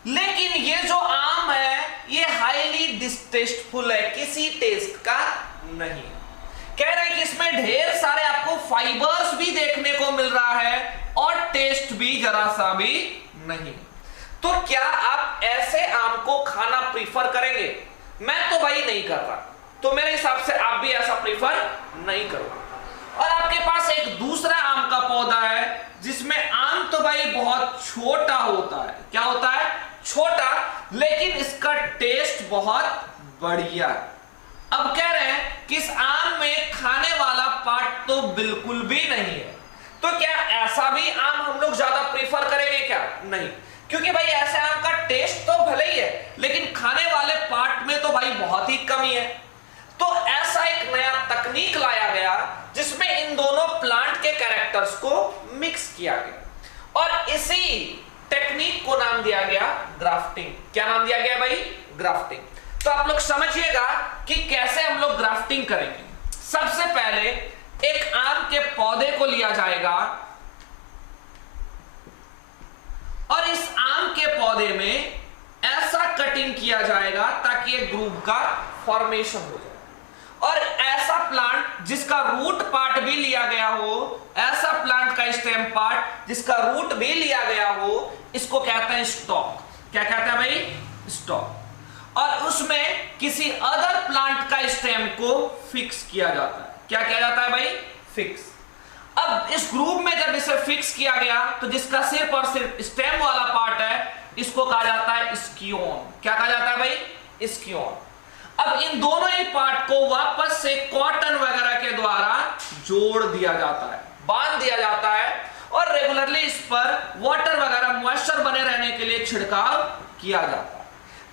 लेकिन ये जो आम है ये हाईली डिस्टेस्टफुल है, किसी टेस्ट का नहीं है। कह रहे हैं कि इसमें ढेर सारे आपको फाइबर्स भी देखने को मिल रहा है और टेस्ट भी जरा सा भी नहीं। तो क्या आप ऐसे आम को खाना प्रीफर करेंगे? मैं तो भाई नहीं कर रहा, तो मेरे हिसाब से आप भी ऐसा प्रीफर नहीं करोगे। और आपके पास एक दूसरा आम का पौधा है जिसमें आम तो भाई बहुत छोटा होता है। क्या होता है? छोटा, लेकिन इसका टेस्ट बहुत बढ़िया है। अब कह रहे हैं कि इस आम में खाने वाला पार्ट तो बिल्कुल भी नहीं है। तो क्या ऐसा भी आम हम लोग ज्यादा प्रीफर करेंगे क्या? नहीं, क्योंकि भाई ऐसे आम का टेस्ट तो भले ही है लेकिन खाने वाले पार्ट में तो भाई बहुत ही कमी है। तो ऐसा एक नया तकनीक लाया गया जिसमें इन दोनों प्लांट के कैरेक्टर्स को मिक्स किया गया और इसी टेक्निक को नाम दिया गया ग्राफ्टिंग। क्या नाम दिया गया भाई? ग्राफ्टिंग। तो आप लोग समझिएगा कि कैसे हम लोग ग्राफ्टिंग करेंगे। सबसे पहले एक आम के पौधे को लिया जाएगा और इस आम के पौधे में ऐसा कटिंग किया जाएगा ताकि एक ग्रुप का फॉर्मेशन हो जाए। और ऐसा प्लांट जिसका रूट पार्ट भी लिया गया हो, ऐसा प्लांट का स्टेम पार्ट जिसका रूट भी लिया गया हो, इसको कहते हैं स्टॉक। क्या कहते हैं भाई? स्टॉक। और उसमें किसी अदर प्लांट का स्टेम को फिक्स किया जाता है। क्या किया जाता है भाई? फिक्स। अब इस ग्रुप में जब इसे फिक्स किया गया तो जिसका सिर्फ और सिर्फ स्टेम वाला पार्ट है इसको कहा जाता है स्कियोन। क्या कहा जाता है भाई? स्कियोन। अब इन दोनों ही पार्ट को वापस से कॉटन वगैरह के द्वारा जोड़ दिया जाता है, बांध दिया जाता है और रेगुलरली इस पर वाटर वगैरह मॉइस्चर बने रहने के लिए छिड़काव किया जाता है।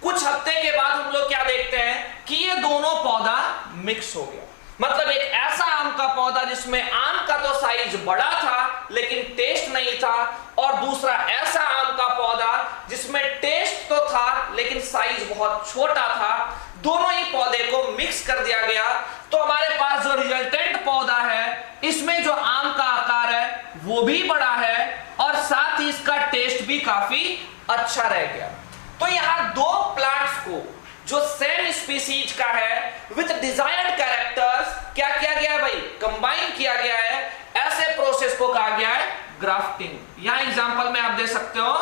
कुछ हफ्ते के बाद हम लोग क्या देखते हैं कि ये दोनों पौधा मिक्स हो गया। मतलब एक ऐसा आम का पौधा जिसमें आम का तो साइज बड़ा था लेकिन टेस्ट नहीं था, और दूसरा ऐसा आम का पौधा जिसमें टेस्ट तो था लेकिन साइज बहुत छोटा था। दोनों ही पौधे को मिक्स कर दिया गया, तो हमारे पास जो रिजल्टेंट पौधा है इसमें जो आम का आकार है वो भी बड़ा है और साथ ही इसका टेस्ट भी काफी अच्छा रह गया। तो यहां दो प्लांट्स को जो सेम स्पीसीज का है विथ डिजायर्ड कैरेक्टर्स क्या किया गया है भाई, कंबाइन किया गया है। ऐसे प्रोसेस को कहा गया है ग्राफ्टिंग। यहां एग्जांपल में आप दे सकते हो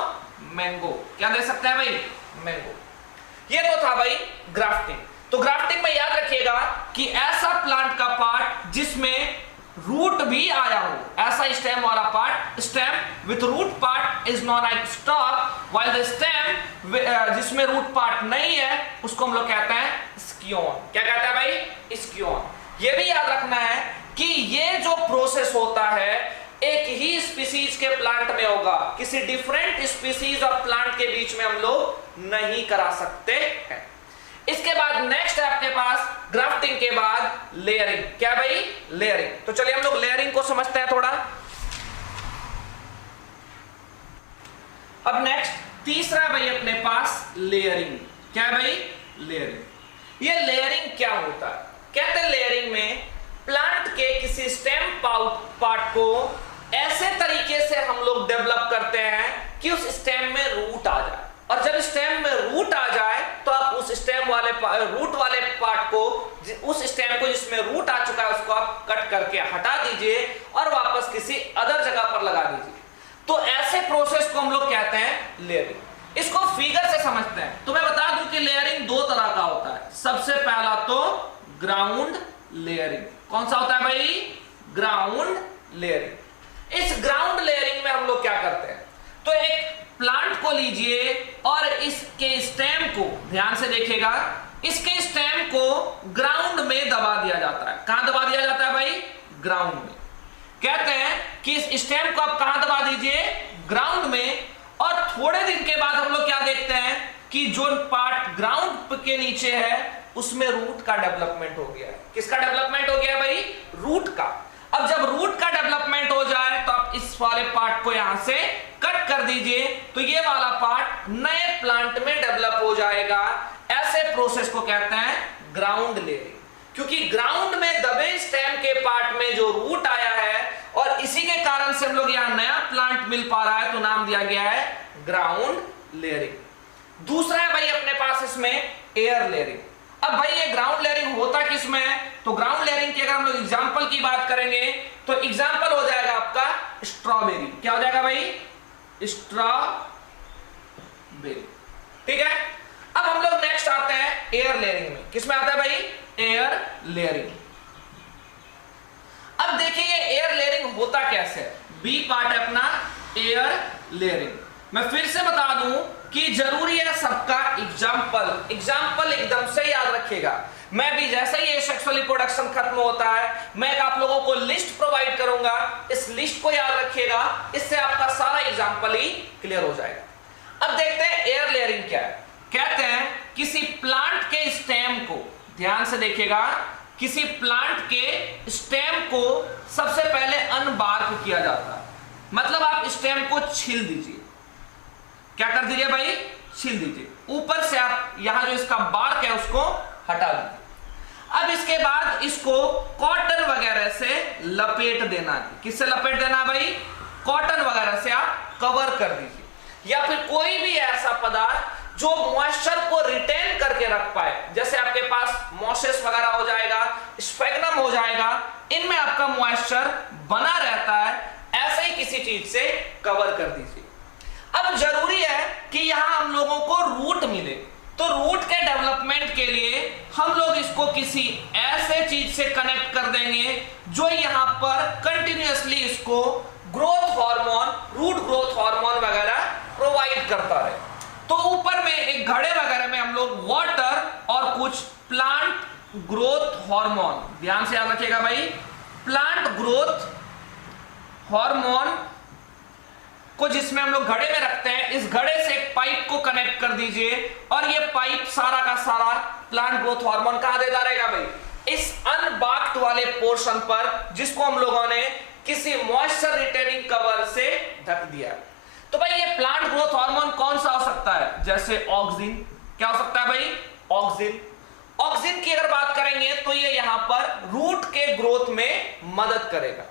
मैंगो, क्या दे सकते हैं भाई, मैंगो। ये तो था भाई ग्राफ्टिंग। तो ग्राफ्टिंग में याद रखिएगा कि ऐसा प्लांट का पार्ट जिसमें रूट भी आया हो, ऐसा स्टेम वाला part, stem with root part is known as stock, while the stem जिसमें रूट पार्ट नहीं है उसको हम लोग कहते हैं स्कियोन। क्या कहते हैं भाई, स्कियोन। ये भी याद रखना है कि ये जो प्रोसेस होता है एक ही स्पीसीज के प्लांट में होगा, किसी डिफरेंट स्पीसीज और प्लांट के बीच में हम लोग नहीं करा सकते हैं। इसके बाद नेक्स्ट है आपके पास ग्राफ्टिंग के बाद लेयरिंग। क्या भाई, लेयरिंग। तो चलिए हम लोग लेयरिंग को समझते हैं थोड़ा। अब नेक्स्ट तीसरा भाई अपने पास लेयरिंग। क्या भाई, लेयरिंग। ये लेयरिंग क्या होता है, कहते हैं लेयरिंग में प्लांट के किसी स्टेम पार्ट को ऐसे तरीके से हम लोग डेवलप करते हैं कि उस स्टेम में रूट आ जाए, और जब स्टेम में रूट आ जाए तो आप उस स्टेम वाले रूट वाले पार्ट को, उस स्टेम को जिसमें रूट आ चुका है उसको आप कट करके हटा दीजिए और वापस किसी अदर जगह पर लगा दीजिए। तो ऐसे प्रोसेस को हम लोग कहते हैं लेयरिंग। इसको फिगर से समझते हैं। तो मैं बता दूं कि लेयरिंग दो तरह का होता है। सबसे पहला तो ग्राउंड लेयरिंग। कौन सा होता है भाई, ग्राउंड लेयरिंग। इस ग्राउंड लेयरिंग में हम लोग क्या करते हैं, तो एक प्लांट को लीजिए और इसके स्टेम को ध्यान से देखिएगा, इसके स्टेम को ग्राउंड में दबा दिया जाता है। कहां दबा दिया जाता है भाई, ग्राउंड में। कहते हैं कि इस स्टेम को आप कहां दबा दीजिए, ग्राउंड में। और थोड़े दिन के बाद हम लोग क्या देखते हैं कि जो पार्ट ग्राउंड के नीचे है उसमें रूट का डेवलपमेंट हो गया है। किसका डेवलपमेंट हो गया भाई, रूट का। अब जब रूट का डेवलपमेंट हो जाए तो आप इस वाले पार्ट को यहां से कट कर दीजिए, तो ये वाला पार्ट नए प्लांट में डेवलप हो जाएगा। ऐसे प्रोसेस को कहते हैं ग्राउंड लेयरिंग, क्योंकि ग्राउंड में दबे स्टेम के पार्ट में जो रूट आया है और इसी के कारण से हम लोग यहां नया प्लांट मिल पा रहा है, तो नाम दिया गया है ग्राउंड लेयरिंग। दूसरा है भाई अपने पास इसमें एयर लेयरिंग। अब भाई ये ग्राउंड लेयरिंग होता किसमें है, तो ग्राउंड लेयरिंग की अगर हम लोग एग्जांपल की बात करेंगे तो एग्जांपल हो जाएगा आपका स्ट्रॉबेरी। क्या हो जाएगा भाई, स्ट्रॉबेरी। ठीक है। अब हम लोग नेक्स्ट आते हैं एयर लेयरिंग में। किसमें आता है भाई, एयर लेयरिंग। अब देखिए ये एयर लेयरिंग होता कैसे है, बी पार्ट है अपना एयर लेयरिंग। मैं फिर से बता दूं कि जरूरी है सबका एग्जाम्पल एकदम से याद रखिएगा। मैं भी जैसे ही सेक्सुअल रिप्रोडक्शन खत्म होता है मैं आप लोगों को लिस्ट प्रोवाइड करूंगा, इस लिस्ट को याद रखिएगा, इससे आपका सारा एग्जाम्पल ही क्लियर हो जाएगा। अब देखते हैं एयर लेयरिंग क्या है। कहते हैं किसी प्लांट के स्टेम को, ध्यान से देखिएगा, किसी प्लांट के स्टेम को सबसे पहले अनबार्क किया जाता है। मतलब आप स्टेम को छील दीजिए। क्या कर दीजिए भाई, छील दीजिए। ऊपर से आप यहां जो इसका बार्क है उसको हटा दीजिए। अब इसके बाद इसको कॉटन वगैरह से लपेट देना है। किससे लपेट देना भाई, कॉटन वगैरह से आप कवर कर दीजिए, या फिर कोई भी ऐसा पदार्थ जो मॉइस्चर को रिटेन करके रख पाए। जैसे आपके पास मॉसेस वगैरह हो जाएगा, स्फेग्नम हो जाएगा, इनमें आपका मॉइस्चर बना रहता है, ऐसे ही किसी चीज से कवर कर दीजिए। अब जरूरी है कि यहां हम लोगों को रूट मिले, तो रूट के डेवलपमेंट के लिए हम लोग इसको किसी ऐसे चीज से कनेक्ट कर देंगे जो यहां पर कंटिन्यूअसली इसको growth hormone, root growth hormone वगैरह प्रोवाइड करता रहे। तो ऊपर में एक घड़े वगैरह में हम लोग वाटर और कुछ प्लांट ग्रोथ हार्मोन, ध्यान से याद रखिएगा भाई, प्लांट ग्रोथ हार्मोन को जिसमें हम लोग घड़े में रखते हैं, इस घड़े से एक पाइप को कनेक्ट कर दीजिए और ये पाइप सारा का सारा प्लांट ग्रोथ हार्मोन कहां देता रहेगा भाई, इस अनबाक्ड वाले पोर्शन पर, जिसको हम लोगों ने किसी मॉइस्चर रिटेनिंग कवर से ढक दिया। तो भाई ये प्लांट ग्रोथ हार्मोन कौन सा हो सकता है? जैसे ऑक्सिन। क्या हो सकता है भाई? ऑक्सिन। ऑक्सिन की अगर बात करेंगे तो ये यहां पर रूट के ग्रोथ में मदद करेगा।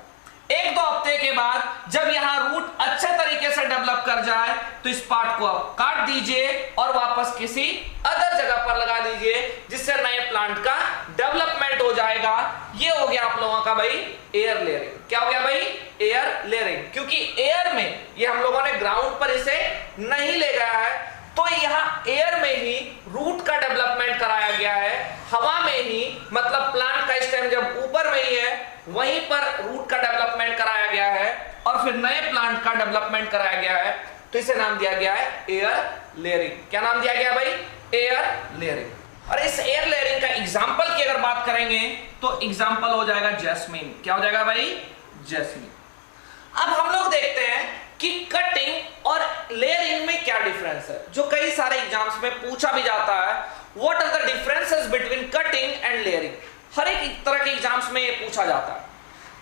एक दो हफ्ते के बाद जब यहां रूट अच्छे तरीके से डेवलप कर जाए तो इस पार्ट को आप काट दीजिए और वापस किसी अदर जगह पर लगा दीजिए, जिससे नए प्लांट का डेवलपमेंट हो जाएगा। ये हो गया आप लोगों का भाई एयर लेयरिंग। क्या हो गया भाई? Air layering. क्योंकि एयर में ये हम लोगों ने ग्राउंड पर इसे नहीं ले गया है, तो यहां एयर में ही रूट का डेवलपमेंट कराया गया है। हवा में ही, मतलब प्लांट का स्टेम जब ऊपर में ही है वहीं पर रूट का डेवलपमेंट कराया गया है और फिर नए प्लांट का डेवलपमेंट कराया गया है। तो इसे नाम दिया गया है एयर लेयरिंग। क्या नाम दिया गया भाई? Air layering. और इस एयर लेयरिंग का एग्जांपल की अगर बात करेंगे तो एग्जांपल हो जाएगा जैस्मीन। क्या हो जाएगा भाई? जैस्मीन। अब हम लोग देखते हैं कि कटिंग और लेयरिंग में क्या डिफरेंस है, जो कई सारे एग्जाम्स में पूछा भी जाता है। What are the differences between cutting and layering? हर एक तरह के एग्जाम्स में ये पूछा जाता है।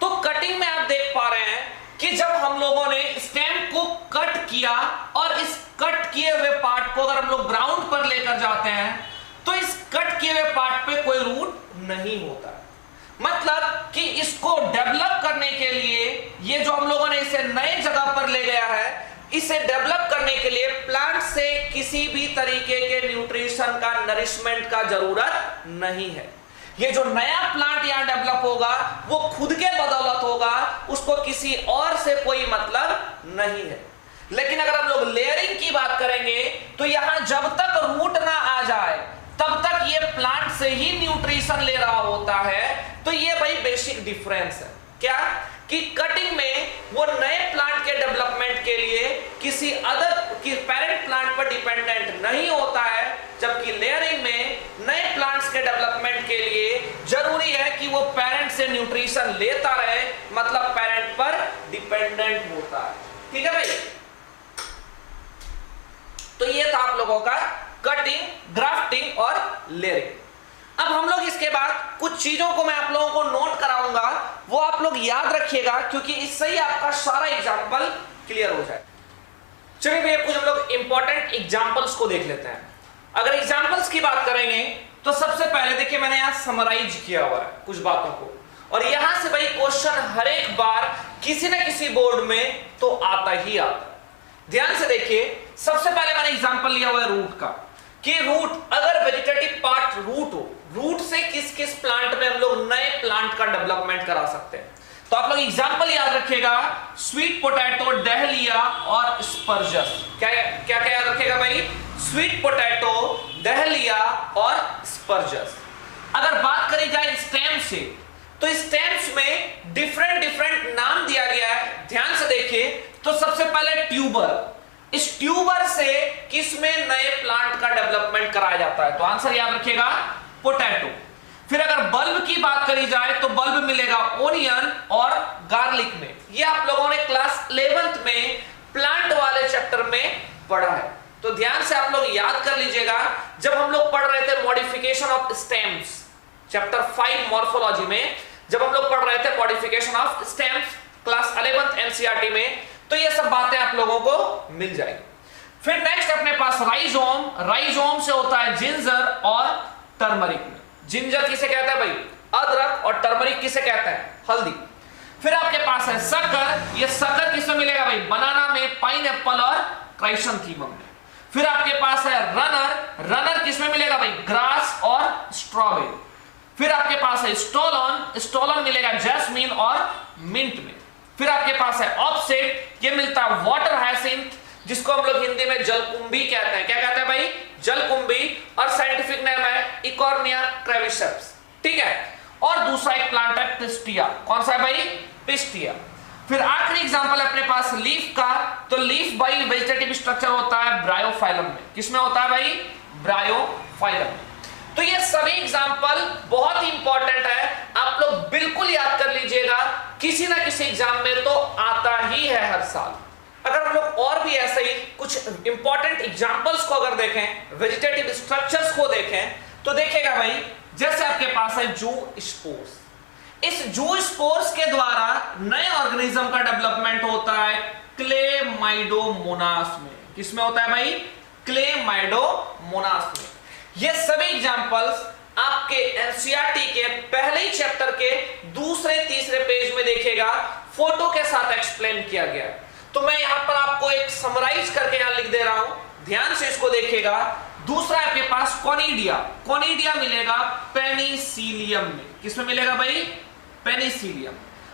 तो कटिंग में आप देख पा रहे हैं कि जब हम लोगों ने स्टेम को कट किया और इस कट किए हुए पार्ट को अगर हम लोग ग्राउंड पर लेकर जाते हैं तो इस कट किए हुए पार्ट पे कोई रूट नहीं होता। मतलब कि इसको डेवलप करने के लिए, ये जो हम लोगों ने इसे नए जगह पर ले गया है, इसे डेवलप करने के लिए प्लांट से किसी भी तरीके के न्यूट्रिशन का, नरिशमेंट का जरूरत नहीं है। ये जो नया प्लांट यहां डेवलप होगा वो खुद के बदौलत होगा, उसको किसी और से कोई मतलब नहीं है। लेकिन अगर हम लोग लेयरिंग की बात करेंगे तो यहां जब तक रूट ना आ जाए तब तक ये प्लांट से ही न्यूट्रिशन ले रहा होता है। तो ये भाई बेसिक डिफरेंस है। क्या? कि कटिंग में वो नए प्लांट के डेवलपमेंट के लिए किसी अदर की पेरेंट प्लांट पर डिपेंडेंट नहीं होता है, जबकि लेयरिंग में नए प्लांट्स के डेवलपमेंट के लिए जरूरी है कि वो पेरेंट से न्यूट्रिशन लेता रहे, मतलब पेरेंट पर डिपेंडेंट होता है। ठीक है भाई? तो ये था आप लोगों का कटिंग, ग्राफ्टिंग और लेयरिंग। अब हम लोग इसके बाद कुछ चीजों को मैं आप लोगों को नोट कराऊंगा, वो आप लोग याद रखिएगा, क्योंकि इससे ही आपका सारा एग्जाम्पल क्लियर हो जाए। चलिए भैया कुछ हम लोग इंपॉर्टेंट एग्जाम्पल्स को देख लेते हैं। अगर एग्जाम्पल्स की बात करेंगे तो सबसे पहले देखिए मैंने यहां समराइज किया हुआ है कुछ बातों को, और यहां से भाई क्वेश्चन हर एक बार किसी ना किसी बोर्ड में तो आता ही आता है। ध्यान से देखिए, सबसे पहले मैंने एग्जाम्पल लिया हुआ है रूट का, कि रूट, अगर वेजिटेटिव पार्ट रूट हो, रूट से किस किस प्लांट में हम लोग नए प्लांट का डेवलपमेंट करा सकते हैं। तो आप लोग एग्जांपल याद रखिएगा, स्वीट पोटैटो, डहलिया और स्पर्जस। क्या क्या क्या याद रखिएगा भाई? स्वीट पोटैटो, डहलिया और स्पर्जस। अगर बात करी जाए स्टेम से, तो स्टेम्स में डिफरेंट डिफरेंट नाम दिया गया है। ध्यान से देखिए, तो सबसे पहले ट्यूबर, इस ट्यूबर से किसमें नए प्लांट का डेवलपमेंट कराया जाता है? तो आंसर याद रखिएगा, पोटैटो। फिर अगर बल्ब की बात करी जाए तो बल्ब मिलेगा ओनियन और गार्लिक में। ये आप लोगों ने क्लास 11th में प्लांट वाले चैप्टर में पढ़ा है, तो ध्यान से आप लोग याद कर लीजिएगा। जब हम लोग पढ़ रहे थे modification of stems, chapter 5 morphology में, जब हम लोग पढ़ रहे थे modification of stems class 11th NCERT में, तो ये सब बातें आप लोगों को मिल जाएगी। फिर नेक्स्ट अपने पास राइजोम, राइजोम से होता है जिंजर और टर्मरिक में। जिंजर किसे कहता है भाई? अदरक। और टर्मरिक किसे कहता है? हल्दी। फिर आपके पास है शक्कर, ये शक्कर किसमें मिलेगा भाई? बनाना में, पाइनएप्पल और क्राइसैंथेमम में। फिर आपके पास है रनर, रनर किसमें मिलेगा भाई? ग्रास और स्ट्रॉबेरी। फिर आपके पास है स्टोलन, स्टोलन मिलेगा जैस्मीन और मिंट में। फिर आपके पास है ऑफसेट, ये मिलता है वाटर हाइसिंथ, जिसको हम लोग हिंदी में जलकुंभी कहते हैं। क्या कहते हैं भाई? जलकुंभी। और साइंटिफिक नेम है इकॉर्निया क्रेविसेप्स। ठीक है? और दूसरा एक प्लांट है पिस्टिया। कौन सा है भाई? पिस्टिया। फिर आखिरी एग्जांपल अपने पास लीफ का, तो लीफ भाई वेजिटेटिव स्ट्रक्चर होता है ब्रायोफाइलम में। किसमें होता है भाई? ब्रायोफाइलम में। तो ये सभी एग्जांपल बहुत इंपॉर्टेंट है, आप लोग बिल्कुल याद कर लीजिएगा, किसी ना किसी एग्जाम में तो आता ही है हर साल। अगर हम लोग और भी ऐसे ही कुछ इंपॉर्टेंट एग्जांपल्स को अगर देखें, वेजिटेटिव स्ट्रक्चर्स को देखें, तो देखिएगा भाई, जैसे आपके पास है जू स्पोर्स। इस जू स्पोर्स के द्वारा नए ऑर्गेनिज्म का डेवलपमेंट होता है क्लेमाइडोमोनास में। किसमें होता है भाई? क्लेमाइडोमोनास में। ये सभी एग्जांपल्स आपके एनसीईआरटी के पहले ही चैप्टर के दूसरे तीसरे पेज में देखिएगा, फोटो के साथ एक्सप्लेन किया गया। तो मैं यहां पर आपको एक समराइज करके यहां लिख दे रहा हूं, ध्यान से इसको देखिएगा। दूसरा आपके पास कोनिडिया, कोनिडिया मिलेगा पेनिसिलियम में। किसमें मिलेगा भाई? पेनिसिलियम।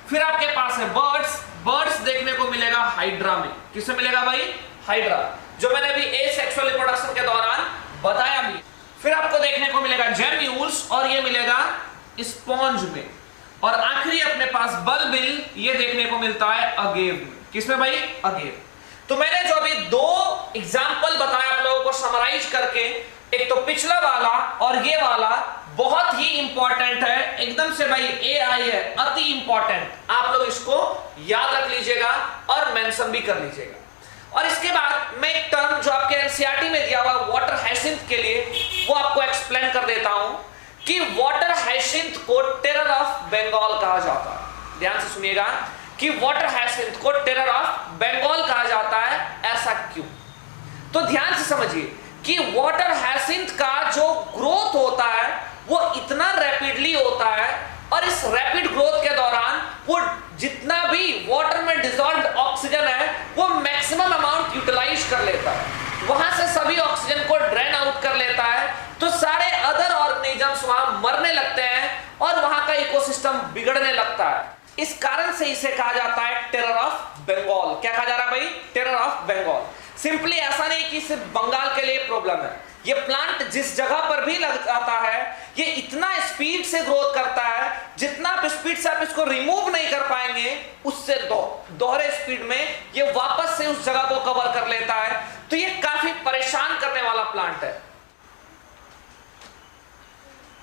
फिर आपके पास है बर्ड्स, बर्ड्स देखने को मिलेगा हाइड्रा में। किसमें मिलेगा भाई? हाइड्रा, जो मैंने अभी एसेक्सुअल रिप्रोडक्शन के दौरान बताया भी। फिर आपको देखने को मिलेगा जेम्यूल्स, और ये मिलेगा स्पॉन्ज में। और आखिरी अपने पास बल्बिल, ये देखने को मिलता है अगेव में। किसमें भाई? अगेव। तो मैंने जो अभी दो एग्जाम्पल बताया आप लोगों को समराइज करके, एक तो पिछला वाला और ये वाला बहुत ही इंपॉर्टेंट है, एकदम से भाई AI है, अति इंपॉर्टेंट। आप लोग इसको याद रख लीजिएगा और मेंशन भी कर लीजिएगा। और इसके बाद मैं एक टर्म जो आपके एनसीईआरटी में दिया हुआ वाटर हाइसिंथ के लिए, वो आपको एक्सप्लेन कर देता हूं कि वाटर हाइसिंथ को टेरर ऑफ बंगाल कहा जाता है। ध्यान से सुनिएगा कि वाटर हाइसिंथ को टेरर ऑफ बंगाल कहा जाता है। ऐसा क्यों? तो ध्यान से समझिए कि वाटर हाइसिंथ का जो ग्रोथ होता है वो इतना रैपिडली होता है, और इस रैपिड ग्रोथ के दौरान वो जितना भी वाटर में डिसॉल्व्ड ऑक्सीजन है वो मैक्सिमम अमाउंट यूटिलाइज कर लेता है, वहां से सभी ऑक्सीजन को ड्रेन आउट कर लेता है। तो सारे अदर ऑर्गेनिजम्स वहां मरने लगते हैं और वहां का इकोसिस्टम बिगड़ने लगता है। इस कारण से इसे कहा जाता है टेरर ऑफ बंगाल। क्या कहा जा रहा है भाई? Terror of Bengal. सिंपली ऐसा नहीं कि सिर्फ बंगाल के लिए प्रॉब्लम है, ये प्लांट जिस जगह पर भी लग जाता है ये इतना स्पीड से ग्रोथ करता है, जितना आप स्पीड से आप इसको रिमूव नहीं कर पाएंगे उससे दोहरे स्पीड में ये वापस से उस जगह को कवर कर लेता है। तो ये काफी परेशान करने वाला प्लांट है।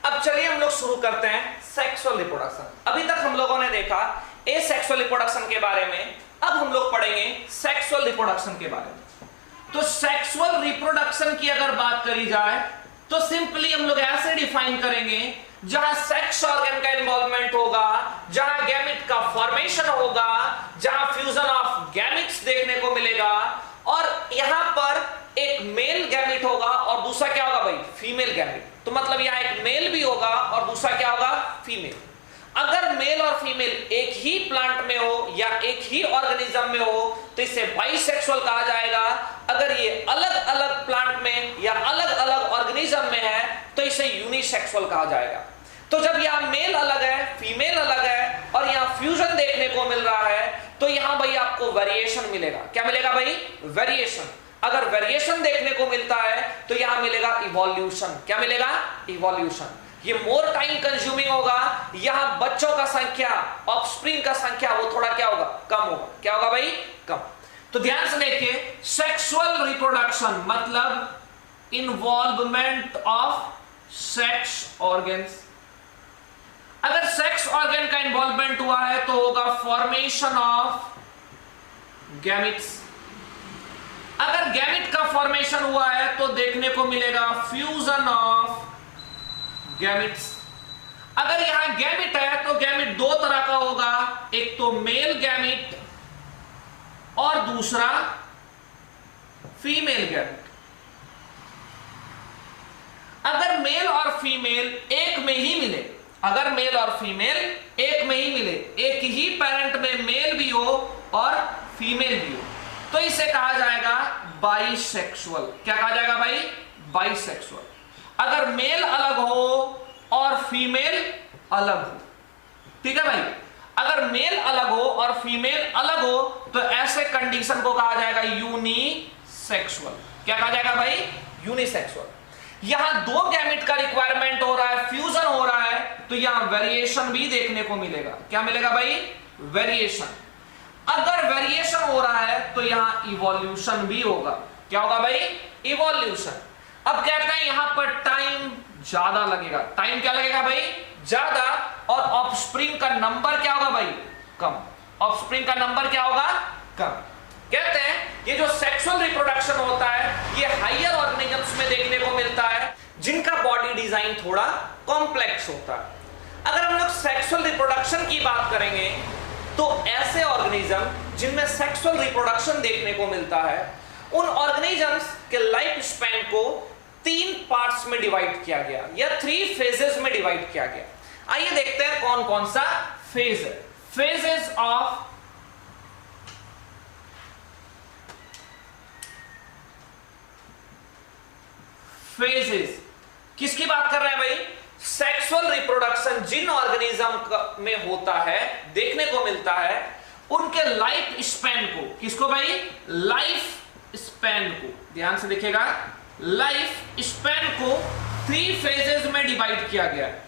अब चलिए हम लोग शुरू करते हैं सेक्सुअल रिप्रोडक्शन। अभी तक हम लोगों ने देखा एसेक्सुअल रिप्रोडक्शन के बारे में, अब हम लोग पढ़ेंगे सेक्सुअल रिप्रोडक्शन के बारे में। तो सेक्सुअल रिप्रोडक्शन की अगर बात करी जाए तो सिंपली हम लोग ऐसे डिफाइन करेंगे, जहां सेक्स ऑर्गन का इन्वॉल्वमेंट होगा, जहां गैमेट का फॉर्मेशन होगा, जहां फ्यूजन ऑफ गैमेट्स देखने को मिलेगा, और यहां पर एक मेल गैमेट होगा और दूसरा क्या होगा भाई? Female gamete. तो मतलब यहां एक मेल भी होगा और दूसरा क्या होगा? फीमेल। अगर मेल और फीमेल एक ही प्लांट में हो या एक ही ऑर्गेनिज्म में हो तो इसे बाइसेक्सुअल कहा जाएगा। अगर ये अलग अलग प्लांट में या अलग अलग ऑर्गेनिज्म में है तो इसे यूनिसेक्सुअल कहा जाएगा। तो जब यहां मेल अलग है, फीमेल अलग है और यहां फ्यूजन देखने को मिल रहा है तो यहां भाई आपको वेरिएशन मिलेगा। क्या मिलेगा भाई? वेरिएशन। अगर वेरिएशन देखने को मिलता है तो यहां मिलेगा इवोल्यूशन। क्या मिलेगा? इवोल्यूशन। ये मोर टाइम कंज्यूमिंग होगा, यहां बच्चों का संख्या, ऑफस्प्रिंग का संख्या वो थोड़ा क्या होगा? कम होगा। क्या होगा भाई? कम। तो ध्यान से देखिए, सेक्सुअल रिप्रोडक्शन मतलब इन्वॉल्वमेंट ऑफ सेक्स ऑर्गन्स। अगर सेक्स ऑर्गन का इन्वॉल्वमेंट हुआ है तो होगा फॉर्मेशन ऑफ गैमेट्स। अगर गैमेट का फॉर्मेशन हुआ है तो देखने को मिलेगा फ्यूजन ऑफ गैमेट्स। अगर यहां गैमेट है तो गैमेट दो तरह का होगा, एक तो मेल गैमेट और दूसरा फीमेल गैमेट। अगर मेल और फीमेल एक में ही मिले, अगर मेल और फीमेल एक में ही मिले, एक ही पेरेंट में मेल भी हो और फीमेल भी हो, तो इसे कहा जाएगा बाइसेक्सुअल। क्या कहा जाएगा भाई? बाइसेक्सुअल। अगर मेल अलग हो और फीमेल अलग हो, ठीक है भाई, अगर मेल अलग हो और फीमेल अलग हो तो ऐसे कंडीशन को कहा जाएगा यूनिसेक्सुअल। क्या कहा जाएगा भाई? यूनिसेक्सुअल। यहां दो गैमेट का रिक्वायरमेंट हो रहा है, फ्यूजन हो रहा है, तो यहां वेरिएशन भी देखने को मिलेगा। क्या मिलेगा भाई? वेरिएशन। अगर वेरिएशन हो रहा है तो यहां इवोल्यूशन भी होगा। क्या होगा भाई? इवोल्यूशन। अब कहते हैं यहां पर टाइम ज्यादा लगेगा। टाइम क्या लगेगा भाई? ज्यादा। और ऑफस्प्रिंग का नंबर क्या होगा भाई? कम। ऑफस्प्रिंग का नंबर क्या होगा? कम। कहते हैं ये जो सेक्सुअल रिप्रोडक्शन होता है ये हायर ऑर्गेनिजम्स में देखने को मिलता है जिनका बॉडी डिजाइन थोड़ा कॉम्प्लेक्स होता है। अगर हम लोग सेक्सुअल रिप्रोडक्शन की बात करेंगे तो ऐसे ऑर्गेनिज्म जिनमें सेक्सुअल रिप्रोडक्शन देखने को मिलता है, उन ऑर्गेनिजम्स के लाइफ स्पैन को 3 पार्ट्स में डिवाइड किया गया या 3 फेजेस में डिवाइड किया गया। आइए देखते हैं कौन कौन सा फेज है। फेजेस ऑफ फेजेस किसकी बात कर रहे हैं भाई? सेक्सुअल रिप्रोडक्शन जिन ऑर्गेनिज्म में होता है, देखने को मिलता है, उनके लाइफ स्पैन को, किसको भाई? लाइफ स्पैन को, ध्यान से देखिएगा, लाइफ स्पैन को 3 फेजेस में डिवाइड किया गया है।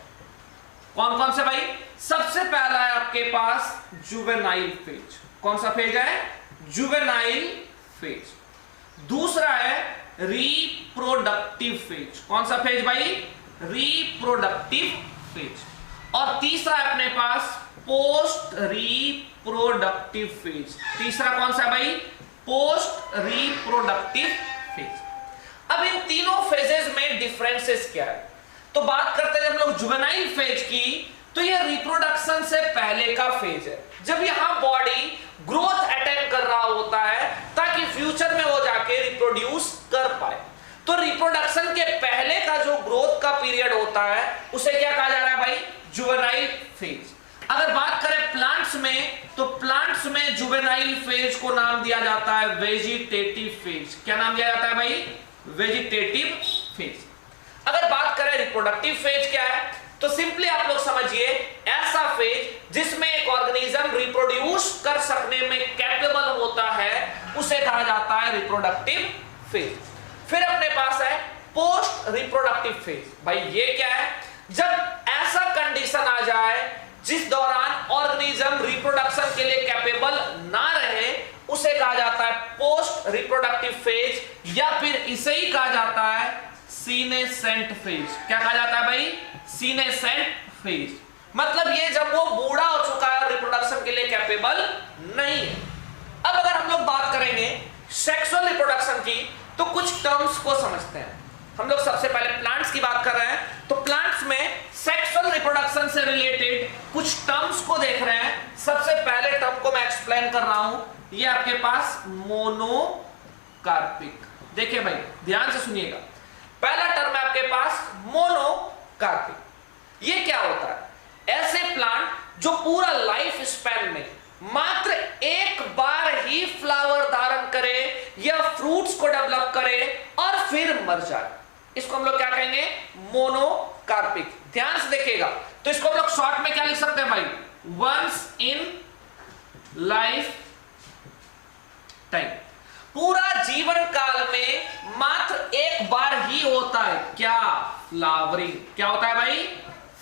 कौन कौन से भाई? सबसे पहला है आपके पास जुवेनाइल फेज। कौन सा फेज है? Juvenile phase. दूसरा है रिप्रोडक्टिव फेज। कौन सा फेज भाई? Reproductive phase. और तीसरा है अपने पास पोस्ट रिप्रोडक्टिव फेज। तीसरा कौन सा भाई? Post reproductive phase. अब इन तीनों फेजेस में डिफरेंसेस क्या है? तो बात करते हैं जब लोग जुवेनाइल फेज की, तो यह रिप्रोडक्शन से पहले का फेज है, जब यहां बॉडी ग्रोथ अटेंड कर रहा होता है ताकि फ्यूचर में वो जाके रिप्रोड्यूस कर पाए। तो रिप्रोडक्शन के पहले का जो ग्रोथ का पीरियड होता है उसे क्या कहा जा रहा है भाई? Juvenile phase. अगर बात करें प्लांट्स में, तो प्लांट्स में जुवेनाइल फेज को नाम दिया जाता है वेजिटेटिव फेज। क्या नाम दिया जाता है भाई? Vegetative phase. अगर बात करें रिप्रोडक्टिव फेज क्या है, तो सिंपली आप लोग समझिए, ऐसा फेज जिसमें एक ऑर्गेनिज्म रिप्रोड्यूस कर सकने में कैपेबल होता है उसे कहा जाता है रिप्रोडक्टिव फेज। फिर अपने पास है पोस्ट रिप्रोडक्टिव फेज। भाई ये क्या है? जब ऐसा कंडीशन आ जाए जिस दौरान ऑर्गेनिज्म रिप्रोडक्शन के लिए कैपेबल ना रहे, उसे कहा जाता है पोस्ट रिप्रोडक्टिव फेज, या फिर इसे ही कहा जाता है सीनेसेंट फेज। क्या कहा जाता है भाई? Senescent phase. मतलब ये जब वो बूढ़ा हो चुका है, रिप्रोडक्शन के लिए कैपेबल नहीं है। अब अगर हम लोग बात करेंगे सेक्सुअल रिप्रोडक्शन की, तो कुछ टर्म्स को समझते हैं। हम लोग सबसे पहले प्लांट्स की बात कर रहे हैं, तो प्लांट्स में सेक्सुअल रिप्रोडक्शन से रिलेटेड कुछ टर्म्स को देख रहे हैं। सबसे पहले टर्म को मैं एक्सप्लेन कर रहा हूं, ये आपके पास मोनोकार्पिक। देखिए भाई ध्यान से सुनिएगा, पहला टर्म है आपके पास मोनोकार्पिक। ये क्या होता है? ऐसे प्लांट जो पूरा लाइफ स्पैन में मात्र एक बार ही फ्लावर धारण करे या फ्रूट्स को डेवलप करे और फिर मर जाए, इसको हम लोग क्या कहेंगे? मोनोकार्पिक। ध्यान से देखिएगा, तो इसको हम लोग शॉर्ट में क्या लिख सकते हैं भाई? Once in life time. पूरा जीवन काल में मात्र एक बार ही होता है क्या? फ्लावरिंग। क्या होता है भाई?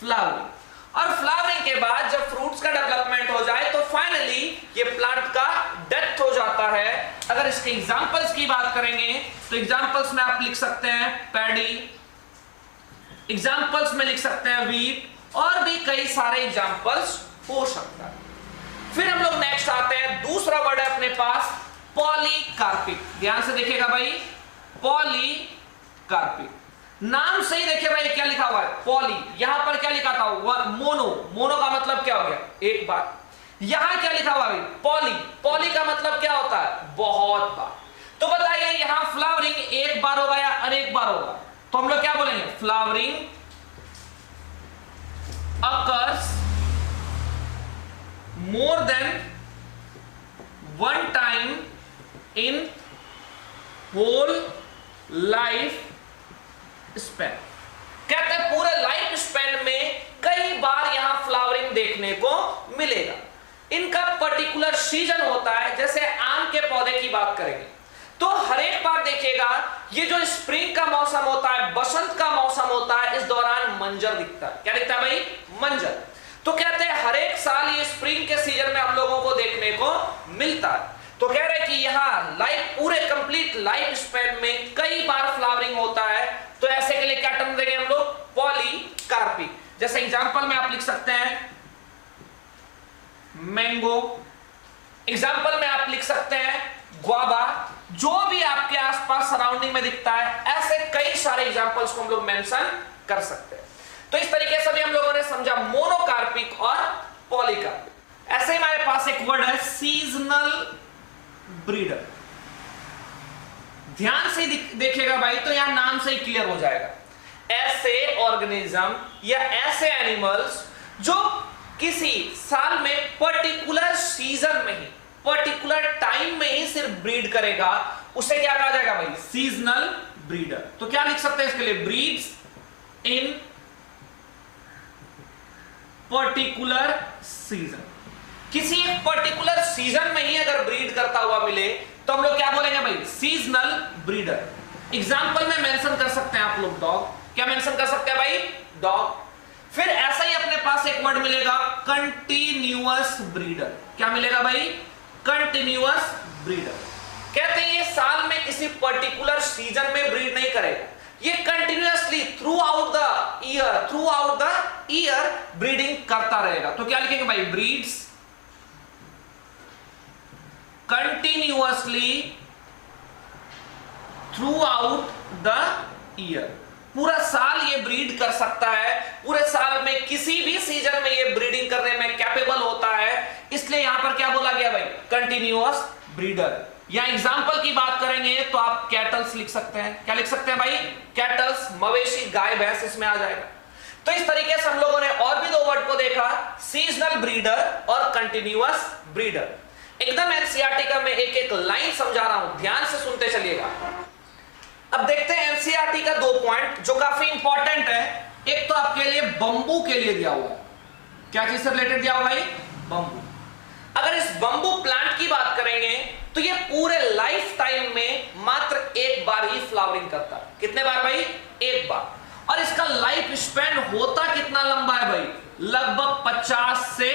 फ्लावरिंग। और फ्लावरिंग के बाद जब फ्रूट्स का डेवलपमेंट हो जाए तो फाइनली ये प्लांट का डेथ हो जाता है। अगर इसके एग्जांपल्स की बात करेंगे तो एग्जांपल्स में आप लिख सकते हैं पैडी, एग्जांपल्स में लिख सकते हैं वीट, और भी कई सारे एग्जांपल्स हो सकता है। फिर हम लोग नेक्स्ट आते हैं, दूसरा वर्ड है अपने पास पॉलीकार्पिक। ध्यान से देखिएगा भाई, पॉलीकार्पिक। नाम से ही देखिए भाई क्या लिखा हुआ है? पॉली। यहां पर क्या लिखा था? मोनो। मोनो का मतलब क्या हो गया? एक बार। यहां क्या लिखा हुआ है? पॉली। पॉली का मतलब क्या होता है? बहुत बार। तो बताइए यहां फ्लावरिंग एक बार होगा या अनेक बार होगा? तो हम लोग क्या बोलेंगे? Flowering occurs more than one time in whole life span. कहते हैं पूरे लाइफ स्पैन में कई बार यहां फ्लावरिंग देखने को मिलेगा। इनका पर्टिकुलर सीजन होता है। जैसे आम के पौधे की बात करेंगे तो हर एक बार देखिएगा, ये जो स्प्रिंग का मौसम होता है, बसंत का मौसम होता है, इस दौरान मंजर दिखता है। क्या दिखता है भाई? मंजर। तो कहते हैं हर एक साल ये स्प्रिंग के सीजन में हम लोगों को देखने को मिलता है। तो कह रहे हैं कि यहां लाइफ, पूरे कंप्लीट लाइफ स्पैन में कई बार फ्लावरिंग होता है। तो ऐसे के लिए क्या टर्म देंगे हम लोग? पॉलीकार्पिक। जैसे एग्जांपल में आप लिख सकते हैं मैंगो, एग्जांपल में आप लिख सकते हैं ग्वाबा। जो भी आपके आसपास सराउंडिंग में दिखता है, ऐसे कई सारे एग्जांपल्स को हम लोग मेंशन कर सकते हैं। तो इस तरीके से भी हम लोगों ने समझा मोनो ब्रीडर। ध्यान से देखिएगा भाई, तो यहां नाम से ही क्लियर हो जाएगा। ऐसे ऑर्गेनिज्म या ऐसे एनिमल्स जो किसी साल में पर्टिकुलर सीजन में ही, पर्टिकुलर टाइम में ही सिर्फ ब्रीड करेगा, उसे क्या कहा जाएगा भाई? Seasonal breeder. तो क्या लिख सकते हैं इसके लिए? Breeds in particular season. किसी एक पर्टिकुलर सीजन में ही अगर ब्रीड करता हुआ मिले तो हम लोग क्या बोलेंगे भाई? Seasonal breeder. एग्जाम्पल में मेंशन कर सकते हैं आप लोग डॉग। क्या मेंशन कर सकते हैं भाई? डॉग। फिर ऐसा ही अपने पास एक वर्ड मिलेगा कंटिन्यूअस ब्रीडर। क्या मिलेगा भाई? Continuous breeder. कहते हैं ये साल में किसी पर्टिकुलर सीजन में ब्रीड नहीं करेगा, ये continuously through out the year breeding करता रहेगा। तो क्या लिखेंगे भाई? Breeds continuously through out the year. पूरा साल ये ब्रीड कर सकता है, पूरे साल में किसी भी सीजन में ये ब्रीडिंग करने में कैपेबल होता है, इसलिए यहां पर क्या बोला गया भाई? Continuous breeder. या एग्जांपल की बात करेंगे तो आप कैटल्स लिख सकते हैं। क्या लिख सकते हैं भाई? कैटल्स, मवेशी, गाय, भैंस इसमें आ जाएगा। तो इस तरीके से हम लोगों ने और भी दो वर्ड को देखा, सीजनल ब्रीडर और कंटिन्यूअस ब्रीडर। एकदम एनसीईआरटी का मैं एक एक लाइन समझा रहा हूं, ध्यान से सुनते चलिएगा। अब देखते हैं एनसीईआरटी का दो पॉइंट जो काफी इंपॉर्टेंट है। एक तो आपके लिए बंबू के लिए दिया हुआ है। क्या चीज से रिलेटेड दिया हुआ भाई? बंबू। अगर इस बंबू प्लांट की बात करेंगे तो ये पूरे लाइफ टाइम में मात्र एक बार ही फ्लावरिंग करता है। कितने बार भाई? एक बार। और इसका लाइफ स्पैन होता कितना लंबा है भाई? लगभग 50 से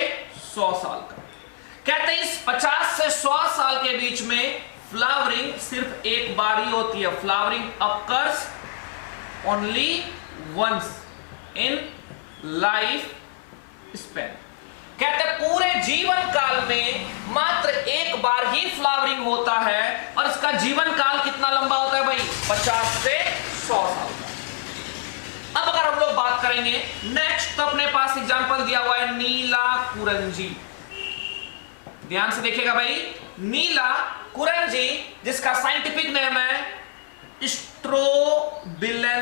100 साल का। कहते हैं इस 50 से 100 साल के बीच में फ्लावरिंग सिर्फ एक बार ही होती है। Flowering occurs only once in life span. कहते हैं पूरे जीवन काल में मात्र एक बार ही फ्लावरिंग होता है, और इसका जीवन काल कितना लंबा होता है भाई? 50 से 100 साल का। अब अगर हम लोग बात करेंगे नेक्स्ट, तो अपने पास एग्जांपल दिया हुआ है नीला कुरंजी। ध्यान से देखिएगा भाई, नीला कुरंजी जिसका साइंटिफिक नेम है स्ट्रोबिलेंथस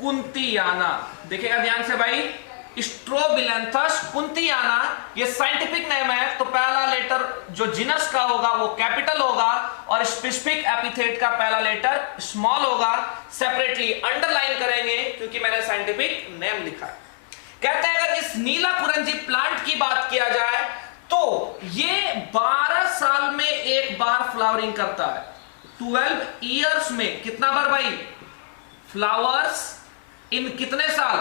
कुंतियाना। देखिएगा ध्यान से भाई, स्ट्रोबिलेंथस कुंतियाना ये साइंटिफिक नेम है। तो पहला लेटर जो जीनस का होगा वो कैपिटल होगा, और स्पेसिफिक एपिथेट का पहला लेटर स्मॉल होगा। सेपरेटली अंडरलाइन करेंगे क्योंकि मैंने साइंटिफिक नेम लिखा है। कहते हैं अगर इस नीला कुरंजी प्लांट की बात किया जाए तो ये 12 साल में एक बार फ्लावरिंग करता है। 12 इयर्स में कितना बार भाई? फ्लावर्स इन कितने साल?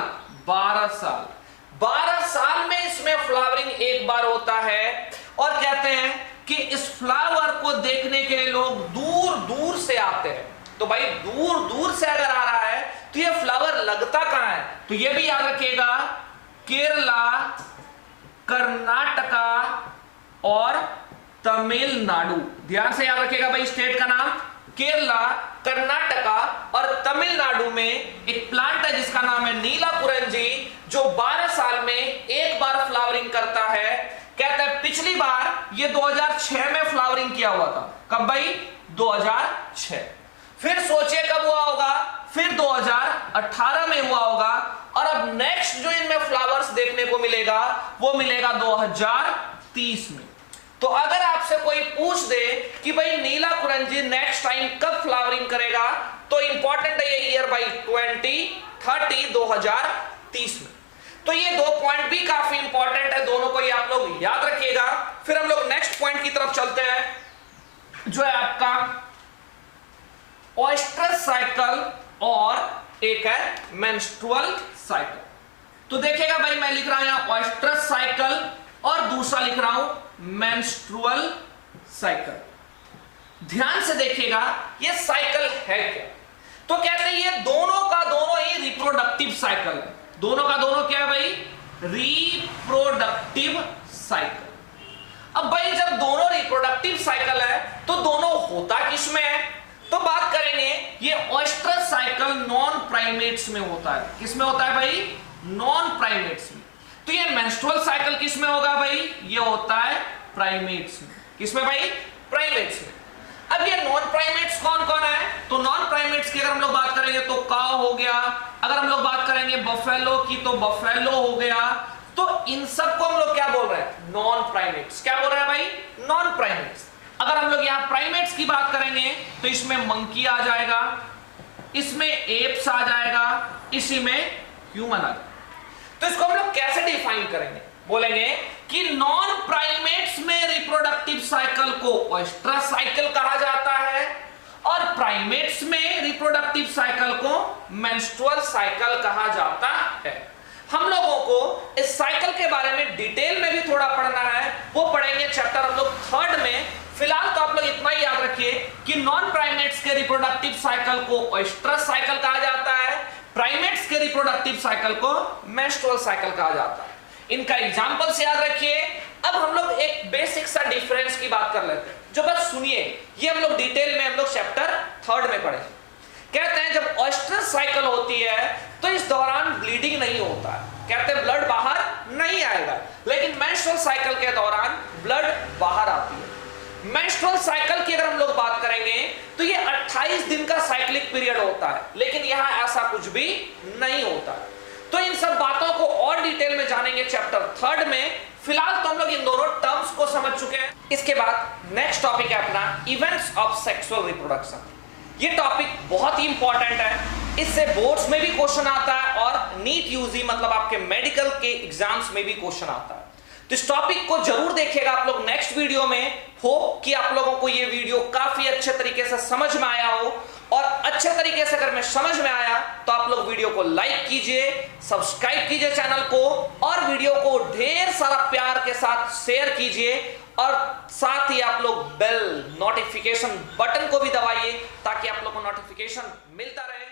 12 साल। 12 साल में इसमें फ्लावरिंग एक बार होता है। और कहते हैं कि इस फ्लावर को देखने के लिए लोग दूर दूर से आते हैं। तो भाई दूर दूर से अगर आ रहा है तो ये फ्लावर लगता कहां है? तो ये भी याद रखिएगा, केरला, कर्नाटका और तमिलनाडु। ध्यान से याद रखिएगा भाई, स्टेट का नाम केरला, कर्नाटका और तमिलनाडु में एक प्लांट है जिसका नाम है नीला कुरंजी, जो 12 साल में एक बार फ्लावरिंग करता है। कहता है पिछली बार ये 2006 में फ्लावरिंग किया हुआ था। कब भाई? 2006। फिर सोचिए कब हुआ होगा? फिर 2018 में हुआ होगा। और अब नेक्स्ट जो इनमें फ्लावर्स देखने को मिलेगा वो मिलेगा 2030 में। तो अगर आपसे कोई पूछ दे कि भाई नीला कुरंजी नेक्स्ट टाइम कब फ्लावरिंग करेगा, तो इंपॉर्टेंट है ये ईयर भाई 2030 में। तो ये दो पॉइंट भी काफी इंपॉर्टेंट है, दोनों को ही आप लोग याद रखिएगा। फिर हम लोग नेक्स्ट पॉइंट की तरफ चलते हैं, जो है आपका ऑयस्ट्रस साइकिल और एक है मेंस्ट्रुअल साइकिल। तो देखिएगा भाई, मैं लिख रहा हूं यहां ऑयस्ट्रस साइकिल और दूसरा लिख रहा हूं मेंस्ट्रुअल साइकिल। ध्यान से देखिएगा ये साइकिल है क्या? तो कहते हैं ये दोनों का दोनों ही रिप्रोडक्टिव साइकिल है। दोनों का दोनों क्या है भाई? Reproductive cycle. अब भाई जब दोनों रिप्रोडक्टिव साइकिल है तो दोनों होता किसमें है? तो बात करेंगे ये ऑयस्ट्रस साइकिल नॉन प्राइमेट्स में होता है। किसमें होता है भाई? नॉन प्राइमेट्स में। तो ये मेंस्ट्रुअल साइकिल किसमें होगा भाई? ये होता है प्राइमेट्स में। किसमें भाई? प्राइमेट्स में। अब ये नॉन प्राइमेट्स कौन कौन है? तो नॉन प्राइमेट्स की अगर हम लोग बात करेंगे तो काऊ हो गया, अगर हम लोग बात करेंगे बफेलो की तो बफेलो हो गया। तो इन सब को हम लोग क्या बोल रहे हैं? Non primates. क्या बोल रहे हैं भाई? Non primates. अगर हम लोग यहां प्राइमेट्स की बात करेंगे तो इसमें मंकी आ जाएगा, इसमें एप्स आ जाएगा, इसी में ह्यूमन आ जाएगा। तो इसको हम लोग कैसे डिफाइन करेंगे? बोलेंगे कि नॉन प्राइमेट्स में रिप्रोडक्टिव साइकिल को ओएस्ट्रस साइकिल कहा जाता है और प्राइमेट्स में रिप्रोडक्टिव साइकिल को मेंस्ट्रुअल साइकिल कहा जाता है। हम लोगों को इस साइकिल के बारे में डिटेल में भी थोड़ा पढ़ना है, वो पढ़ेंगे चैप्टर हम लोग 3rd में। फिलहाल तो आप लोग इतना ही याद रखिए कि नॉन प्राइमेट्स के रिप्रोडक्टिव साइकिल को ओएस्ट्रस साइकिल कहा जाता है, प्राइमेट्स के रिप्रोडक्टिव साइकिल को मेंस्ट्रुअल साइकिल कहा जाता है। इनका एग्जांपल्स याद रखिए। अब हम लोग एक बेसिक सा डिफरेंस की बात कर लेते हैं, जो बस सुनिए, ये हम लोग डिटेल में हम लोग चैप्टर 3rd में पढ़ेंगे। कहते हैं जब ओएस्ट्रस साइकिल होती है तो इस दौरान ब्लीडिंग नहीं होता है, कहते हैं ब्लड बाहर नहीं आएगा, लेकिन मेंस्ट्रुअल साइकिल के दौरान ब्लड बाहर आती है। मेंस्ट्रुअल साइकिल की अगर हम लोग बात करेंगे तो ये 28 दिन का साइक्लिक पीरियड होता है, लेकिन यहां ऐसा कुछ भी नहीं होता। तो इन सब बातों को और डिटेल में जानेंगे चैप्टर 3rd में। फिलहाल तो हम लोग इन दोनों टर्म्स को समझ चुके हैं। इसके बाद नेक्स्ट टॉपिक है अपना इवेंट्स ऑफ सेक्सुअल रिप्रोडक्शन। ये टॉपिक बहुत ही इंपॉर्टेंट है, इससे बोर्ड्स में भी क्वेश्चन आता है और नीट यूजी मतलब आपके मेडिकल के एग्जाम्स में भी क्वेश्चन आता है। तो इस टॉपिक को जरूर देखिएगा आप लोग नेक्स्ट वीडियो में। होप कि आप लोगों को ये वीडियो काफी अच्छे तरीके से समझ में आया हो, और अच्छे तरीके से अगर मैं समझ में आया तो आप लोग वीडियो को लाइक कीजिए, सब्सक्राइब कीजिए चैनल को, और वीडियो को ढेर सारा प्यार के साथ शेयर कीजिए, और साथ ही आप लोग बेल नोटिफिकेशन बटन को भी दबाइए ताकि आप लोग को नोटिफिकेशन मिलता रहे।